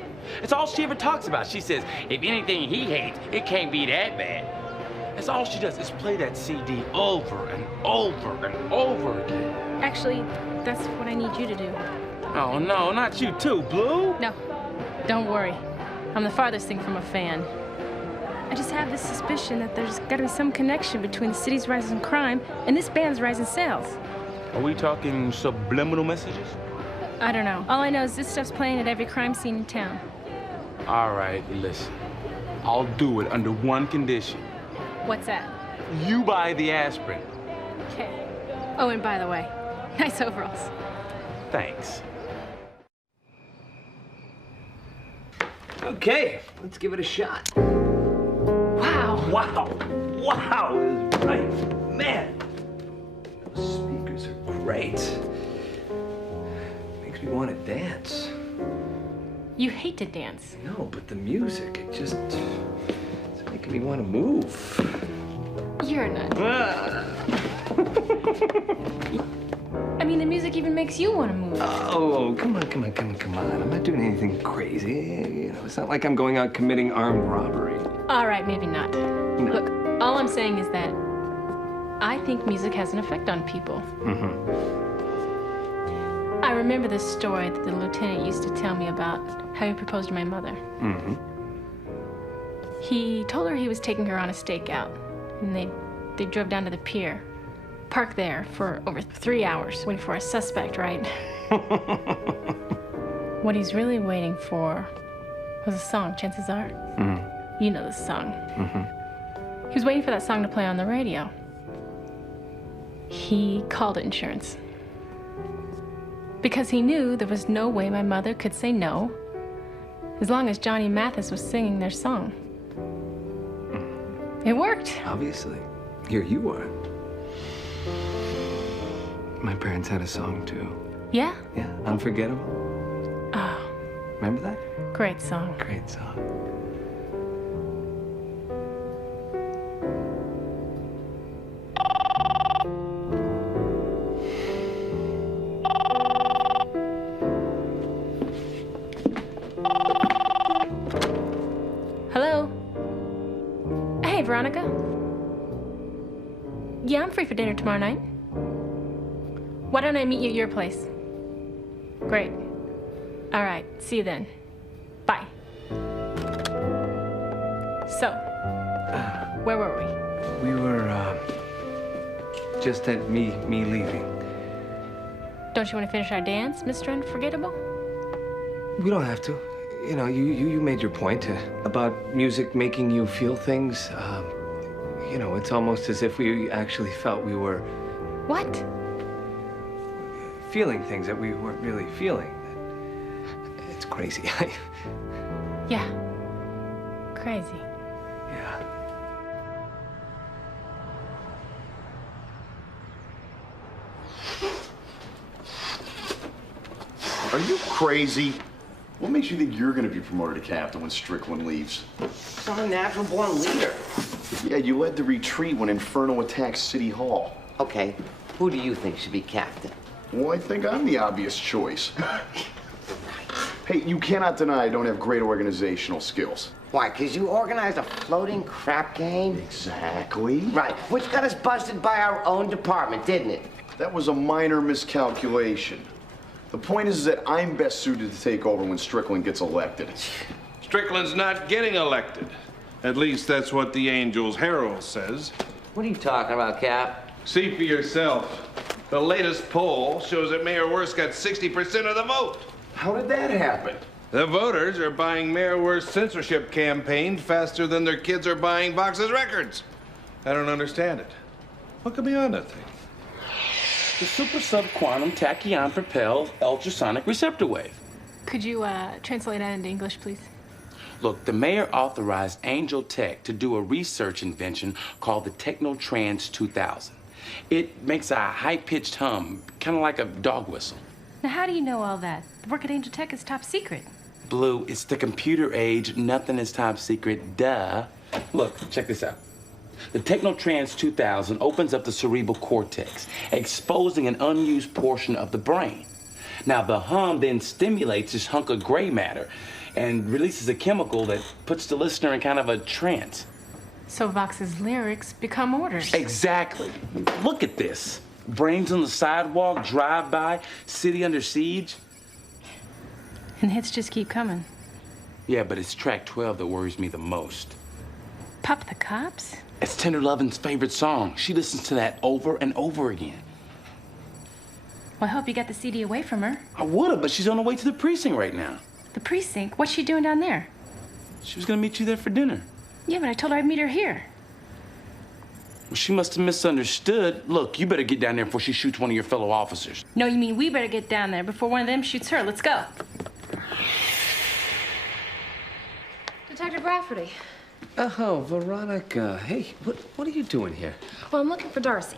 It's all she ever talks about. She says, if anything he hates, it can't be that bad. That's all she does is play that CD over and over and over again. Actually, that's what I need you to do. Oh, no, not you too, Blue. No, don't worry. I'm the farthest thing from a fan. I just have this suspicion that there's got to be some connection between the city's rise in crime and this band's rise in sales. Are we talking subliminal messages? I don't know. All I know is this stuff's playing at every crime scene in town. All right, listen. I'll do it under one condition. What's that? You buy the aspirin. Okay. Oh, and by the way, nice overalls. Thanks. Okay, let's give it a shot. Wow. Wow. Wow is right. Man, those speakers are great. Makes me want to dance. You hate to dance. No, but the music, it's making me want to move. You're a nut. I mean, the music even makes you want to move. Oh, come on. I'm not doing anything crazy. You know, it's not like I'm going out committing armed robbery. All right, maybe not. No. Look, all I'm saying is that I think music has an effect on people. I remember this story that the lieutenant used to tell me about how he proposed to my mother. He told her he was taking her on a stakeout, and they drove down to the pier, parked there for over 3 hours, waiting for a suspect, right? What he's really waiting for was a song, chances are. You know the song. He was waiting for that song to play on the radio. He called insurance. Because he knew there was no way my mother could say no as long as Johnny Mathis was singing their song. It worked. Obviously. Here you are. My parents had a song too. Yeah? Yeah, Unforgettable. Oh, Remember that? great song. Great song. Hello? Hey, Veronica? Yeah, I'm free for dinner tomorrow night. Why don't I meet you at your place? Great. All right, see you then. Bye. So, where were we? We were, just at me leaving. Don't you want to finish our dance, Mr. Unforgettable? We don't have to. You know, you made your point about music making you feel things. You know, it's almost as if we actually felt we were What? feeling things that we weren't really feeling. It's crazy. Yeah. Crazy. Yeah. Are you crazy? What makes you think you're gonna be promoted to captain when Strickland leaves? I'm a natural-born leader. Yeah, you led the retreat when Inferno attacked City Hall. Okay, who do you think should be captain? Well, I think I'm the obvious choice. Hey, you cannot deny I don't have great organizational skills. Why, because you organized a floating crap game? Exactly. Right, which got us busted by our own department, didn't it? That was a minor miscalculation. The point is that I'm best suited to take over when Strickland gets elected. Strickland's not getting elected. At least that's what the Angels Herald says. What are you talking about, Cap? See for yourself. The latest poll shows that Mayor Worth's got 60% of the vote. How did that happen? The voters are buying Mayor Worth's censorship campaign faster than their kids are buying Box's records. I don't understand it. What could be on that thing? The super subquantum tachyon propelled ultrasonic receptor wave. Could you translate that into English, please? Look, the mayor authorized Angel Tech to do a research invention called the Technotrans 2000. It makes a high-pitched hum, kind of like a dog whistle. Now, how do you know all that? The work at Angel Tech is top secret. Blue, it's the computer age. Nothing is top secret. Duh. Look, check this out. The Technotrans 2000 opens up the cerebral cortex, exposing an unused portion of the brain. Now, the hum then stimulates this hunk of gray matter and releases a chemical that puts the listener in kind of a trance. So Vox's lyrics become orders. Exactly. Look at this. Brains on the sidewalk, drive-by, city under siege. And hits just keep coming. Yeah, but it's track 12 that worries me the most. Pop the Cops? It's Tender Lovin's favorite song. She listens to that over and over again. Well, I hope you got the CD away from her. I would've, but she's on the way to the precinct right now. The precinct? What's she doing down there? She was gonna meet you there for dinner. Yeah, but I told her I'd meet her here. Well, she must have misunderstood. Look, you better get down there before she shoots one of your fellow officers. No, you mean we better get down there before one of them shoots her. Let's go. Detective Rafferty. Oh, Veronica. Hey, what are you doing here? Well, I'm looking for Darcy.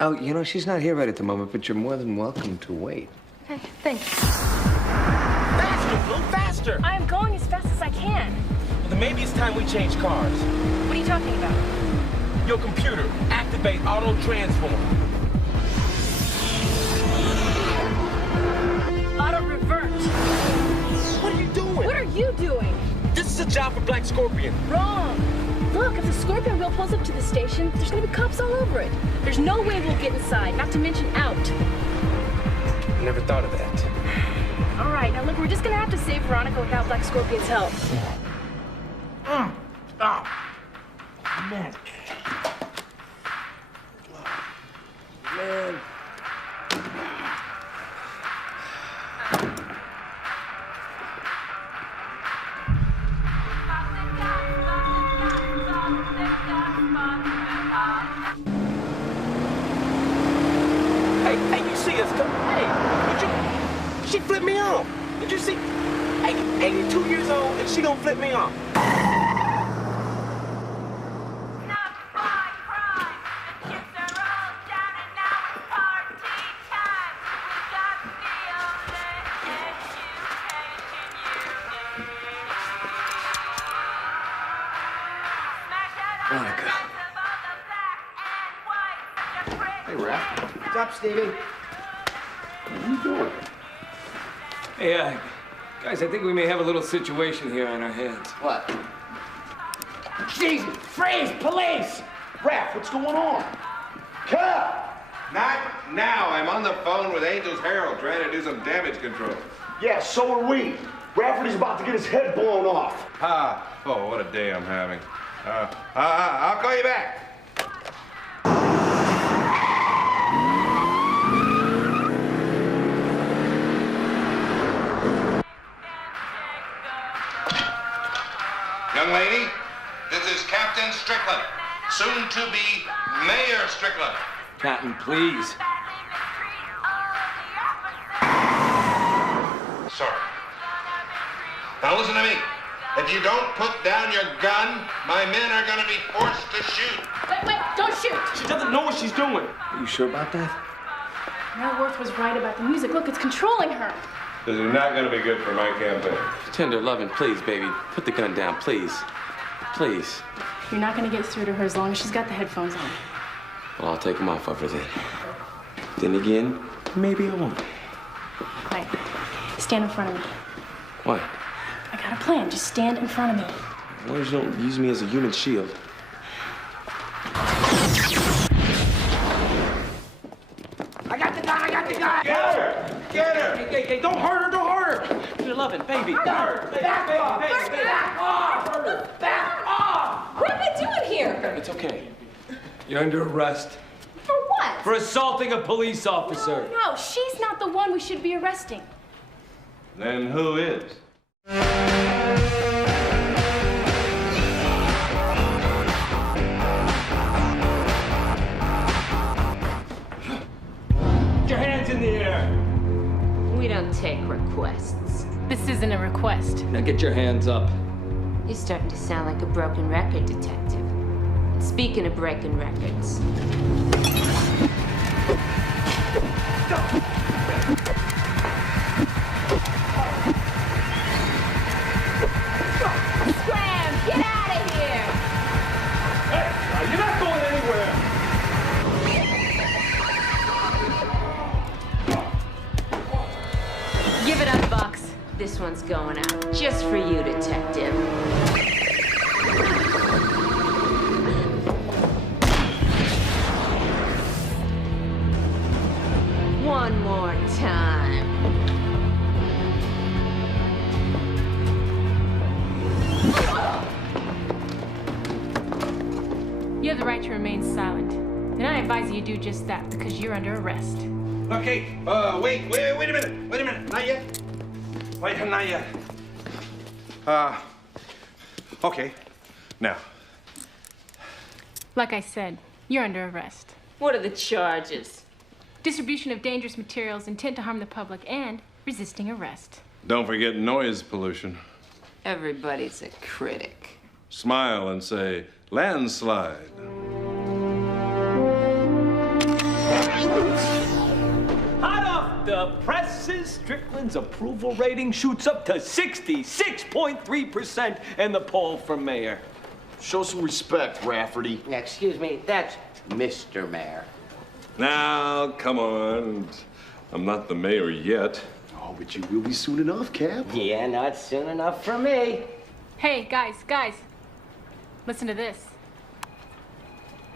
Oh, you know, she's not here right at the moment, but you're more than welcome to wait. Okay, thanks. Faster, Blue, faster! I'm going as fast as I can. Well, then maybe it's time we change cars. What are you talking about? Your computer, activate auto transform. Auto revert. What are you doing? What are you doing? This is a job for Black Scorpion. Wrong. Look, if the Scorpion wheel pulls up to the station, there's gonna be cops all over it. There's no way we'll get inside, not to mention out. Never thought of that. All right, now look, we're just gonna have to save Veronica without Black Scorpion's help. Man. Hey, you see us? Hey, she flipped me off. Did you see? Hey, 82 years old and she gonna flip me off. Veronica. Hey, Raph. What's up, Stevie? What are you doing? Hey, guys, I think we may have a little situation here on our hands. What? Jesus! Freeze! Police! Raph, what's going on? Cut! Not now. I'm on the phone with Angel's Herald trying to do some damage control. Yeah, so are we. Rafferty's about to get his head blown off. Oh, what a day I'm having. I'll call you back. Young lady, this is Captain Strickland, soon to be Mayor Strickland. Captain, please. Sorry. Now listen to me. If you don't put down your gun, my men are going to be forced to shoot. Wait, don't shoot! She doesn't know what she's doing. Are you sure about that? Mel Worth was right about the music. Look, it's controlling her. This is not going to be good for my campaign. Tender Lovin', please, baby. Put the gun down, please. Please. You're not gonna get through to her as long as she's got the headphones on. Well, I'll take them off of her then. Then again, maybe I won't. Right. Stand in front of me. What? I got a plan. Just stand in front of me. As long as you don't use me as a human shield. I got the gun! I got the gun! Get her! Get her! Hey, don't hurt her! Don't hurt her! Tender Lovin', baby. Back off! Back off! Back off! What am I doing here? It's okay. You're under arrest. For what? For assaulting a police officer. No, she's not the one we should be arresting. Then who is? Get your hands in the air. We don't take requests. This isn't a request. Now get your hands up. You're starting to sound like a broken record detective. And speaking of breaking records. Scram! Get out of here! Hey, you're not going anywhere! Give it up, Fox. This one's going out. Just for you, detective. One more time. You have the right to remain silent. And I advise you do just that because you're under arrest. Okay, wait a minute. Not yet. Wait, not yet. Okay. Now. Like I said, you're under arrest. What are the charges? Distribution of dangerous materials, intent to harm the public, and resisting arrest. Don't forget noise pollution. Everybody's a critic. Smile and say, landslide. Hot off the presses, Strickland's approval rating shoots up to 66.3% in the poll for mayor. Show some respect, Rafferty. Excuse me, that's Mr. Mayor. Now, come on. I'm not the mayor yet. Oh, but you will be soon enough, Cap. Yeah, not soon enough for me. Hey, guys. Listen to this.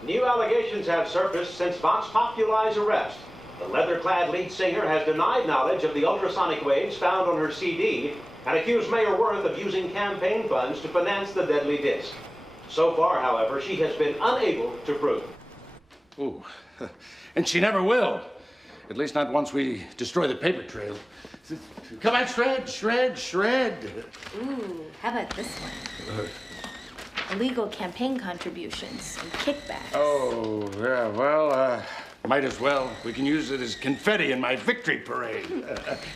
New allegations have surfaced since Vox Populai's arrest. The leather-clad lead singer has denied knowledge of the ultrasonic waves found on her CD and accused Mayor Worth of using campaign funds to finance the deadly disc. So far, however, she has been unable to prove it. Ooh, and she never will. At least not once we destroy the paper trail. Come on, shred. Ooh, how about this one? Illegal campaign contributions and kickbacks. Oh, yeah, well, might as well. We can use it as confetti in my victory parade.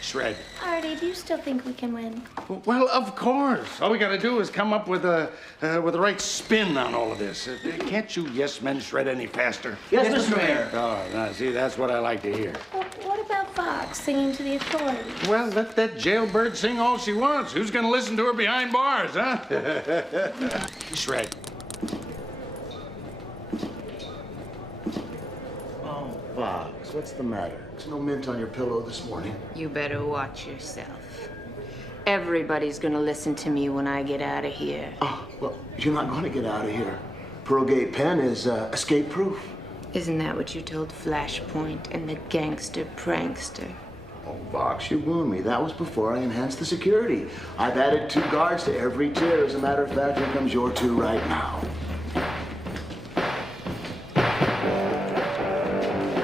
Shred. Artie, do you still think we can win? Well, of course. All we gotta do is come up with the right spin on all of this. Can't you yes men shred any faster? Yes, Mr. Mayor. Oh, now, see, that's what I like to hear. Well, what about Fox singing to the authorities? Well, let that jailbird sing all she wants. Who's gonna listen to her behind bars, huh? Shred. Oh, Fox, what's the matter? There's no mint on your pillow this morning. You better watch yourself. Everybody's gonna listen to me when I get out of here. Oh, well, you're not going to get out of here. Pearlgate Pen is escape-proof. Isn't that what you told Flashpoint and the gangster prankster? Oh, Fox, you ruined me. That was before I enhanced the security. I've added 2 guards to every chair. As a matter of fact, here comes your 2 right now.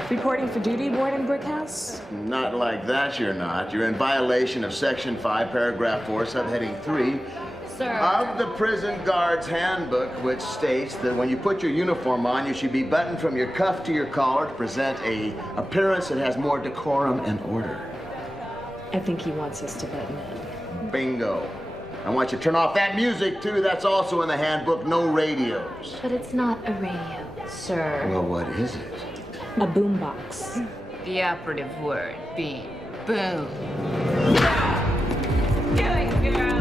Reporting for duty, Warden Brickhouse? Not like that, you're not. You're in violation of Section 5, Paragraph 4, Subheading 3 Sir. of the Prison Guard's Handbook, which states that when you put your uniform on, you should be buttoned from your cuff to your collar to present a appearance that has more decorum and order. I think he wants us to button in. Bingo. I want you to turn off that music, too. That's also in the handbook. No radios. But it's not a radio, sir. Well, what is it? A boombox. The operative word being boom. Do it, girl.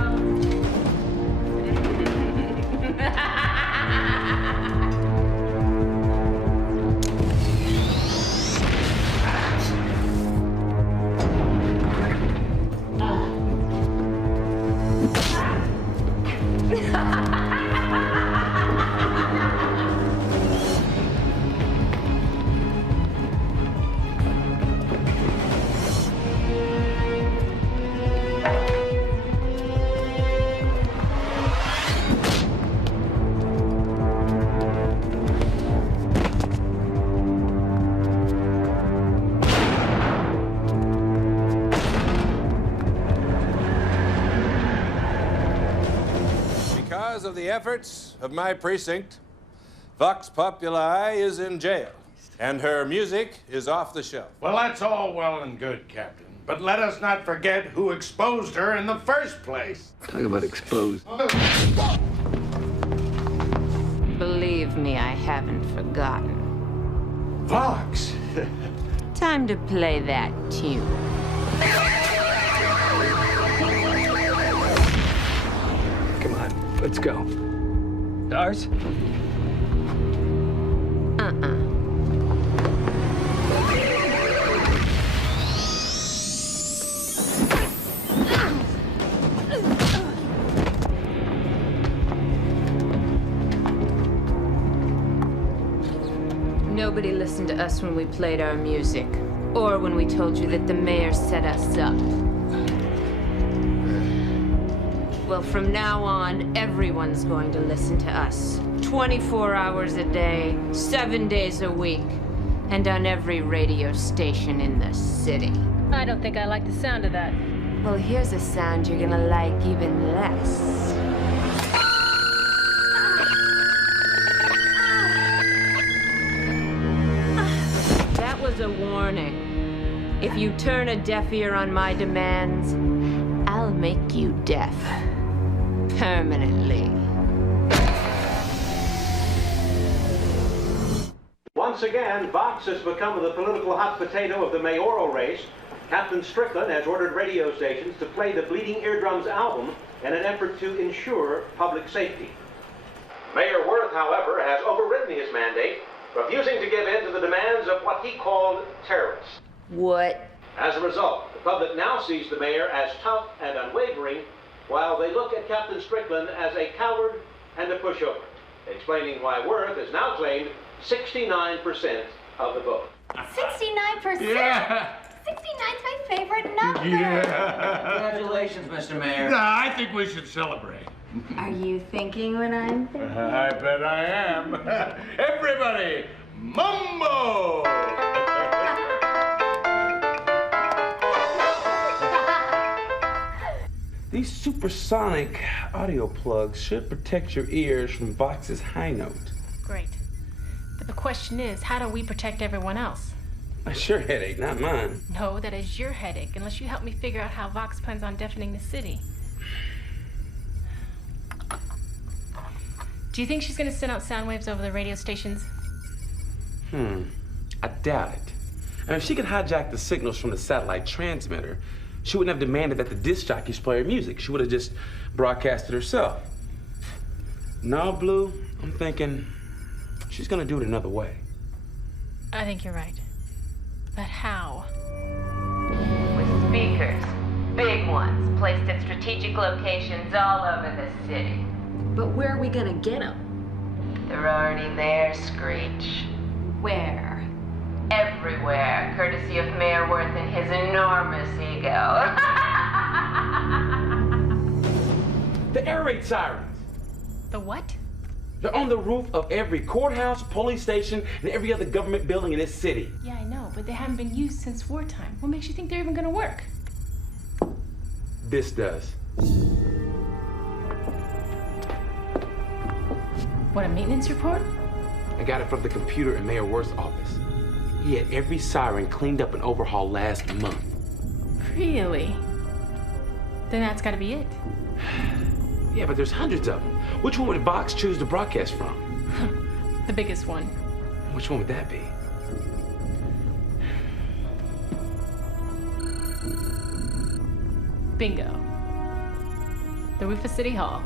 Because of the efforts of my precinct, Vox Populi is in jail, and her music is off the shelf. Well, that's all well and good, Captain. But let us not forget who exposed her in the first place. Talk about exposed. Believe me, I haven't forgotten. Vox! Time to play that tune. Come on, let's go. Dars? Nobody listened to us when we played our music, or when we told you that the mayor set us up. Well, from now on, everyone's going to listen to us. 24 hours a day, 7 days a week, and on every radio station in the city. I don't think I like the sound of that. Well, here's a sound you're gonna like even less. That was a warning. If you turn a deaf ear on my demands, I'll make you deaf. Permanently. Once again, Vox has become the political hot potato of the mayoral race. Captain Strickland has ordered radio stations to play the Bleeding Eardrums album in an effort to ensure public safety. Mayor Worth, however, has overridden his mandate, refusing to give in to the demands of what he called terrorists. What? As a result, the public now sees the mayor as tough and unwavering, while they look at Captain Strickland as a coward and a pushover, explaining why Worth has now claimed 69% of the vote. 69%? Yeah. 69's my favorite number. Congratulations, Mr. Mayor. I think we should celebrate. Are you thinking what I'm thinking? I bet I am. Everybody, Mumbo! These supersonic audio plugs should protect your ears from Vox's high note. Great. But the question is, how do we protect everyone else? That's your headache, not mine. No, that is your headache, unless you help me figure out how Vox plans on deafening the city. Do you think she's gonna send out sound waves over the radio stations? I doubt it. And if she could hijack the signals from the satellite transmitter, she wouldn't have demanded that the disc jockeys play her music. She would have just broadcasted herself. No, Blue, I'm thinking she's gonna do it another way. I think you're right. But how? With speakers, big ones, placed at strategic locations all over the city. But where are we gonna get them? They're already there, Screech. Where? Everywhere, courtesy of Mayor Worth and his enormous ego. The air raid sirens. The what? They're on the roof of every courthouse, police station, and every other government building in this city. Yeah, I know, but they haven't been used since wartime. What makes you think they're even gonna work? This does. What, a maintenance report? I got it from the computer in Mayor Worth's office. He had every siren cleaned up and overhauled last month. Really? Then that's gotta be it. Yeah, but there's hundreds of them. Which one would Vox choose to broadcast from? The biggest one. Which one would that be? Bingo. The roof of City Hall.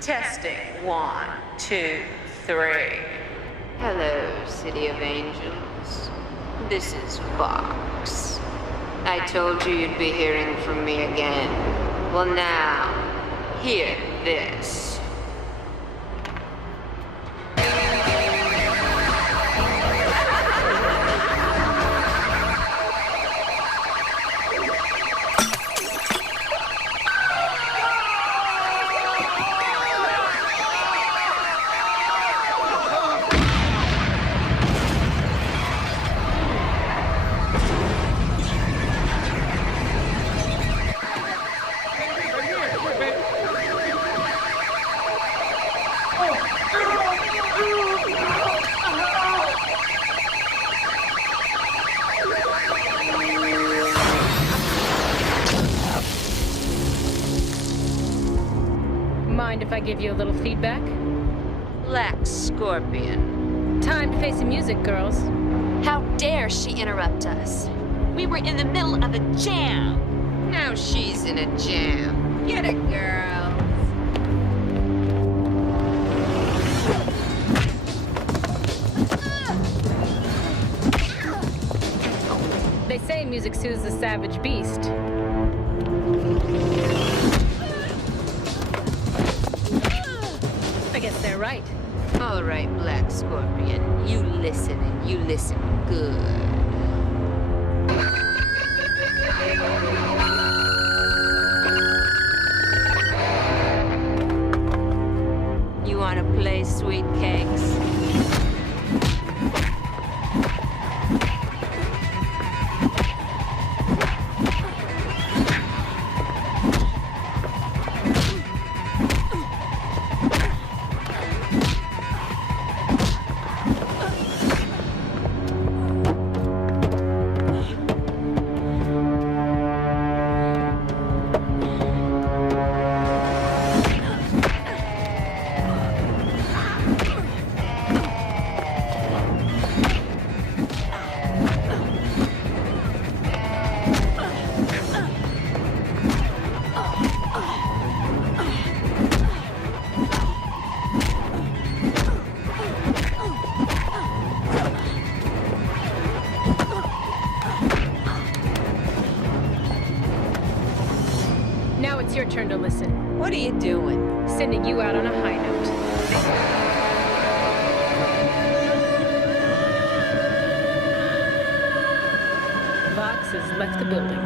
Testing. 1, 2, 3. Hello, City of Angels. This is Vox. I told you you'd be hearing from me again. Well, now, hear this. mind if I give you a little feedback? Black Scorpion. Time to face the music, girls. How dare she interrupt us? We were in the middle of a jam. Now she's in a jam. Get it, girls. They say music soothes the savage beast. I guess they're right. All right, Black Scorpion. You listen and you listen good. You wanna play, sweet cakes? Now it's your turn to listen. What are you doing? Sending you out on a high note. Vox has left the building.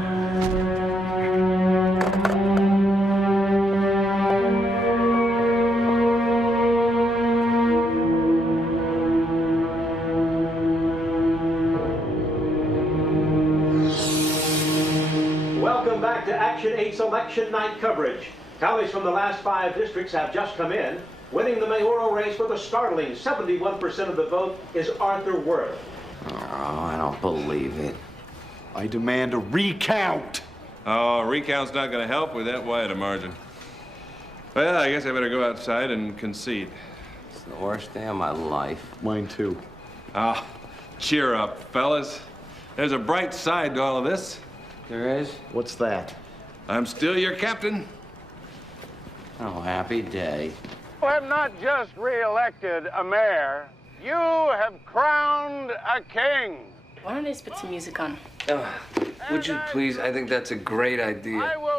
Welcome back to Action 8's election night coverage. Tallies from the last 5 districts have just come in. Winning the mayoral race with a startling 71% of the vote is Arthur Worth. Oh, I don't believe it. I demand a recount. Oh, a recount's not going to help with that wide a margin. Well, I guess I better go outside and concede. It's the worst day of my life. Mine too. Ah, cheer up, fellas. There's a bright side to all of this. There is? What's that? I'm still your captain. Oh, happy day. You have not just re-elected a mayor, you have crowned a king. Why don't I just put some music on? Would you please? I think that's a great idea. I will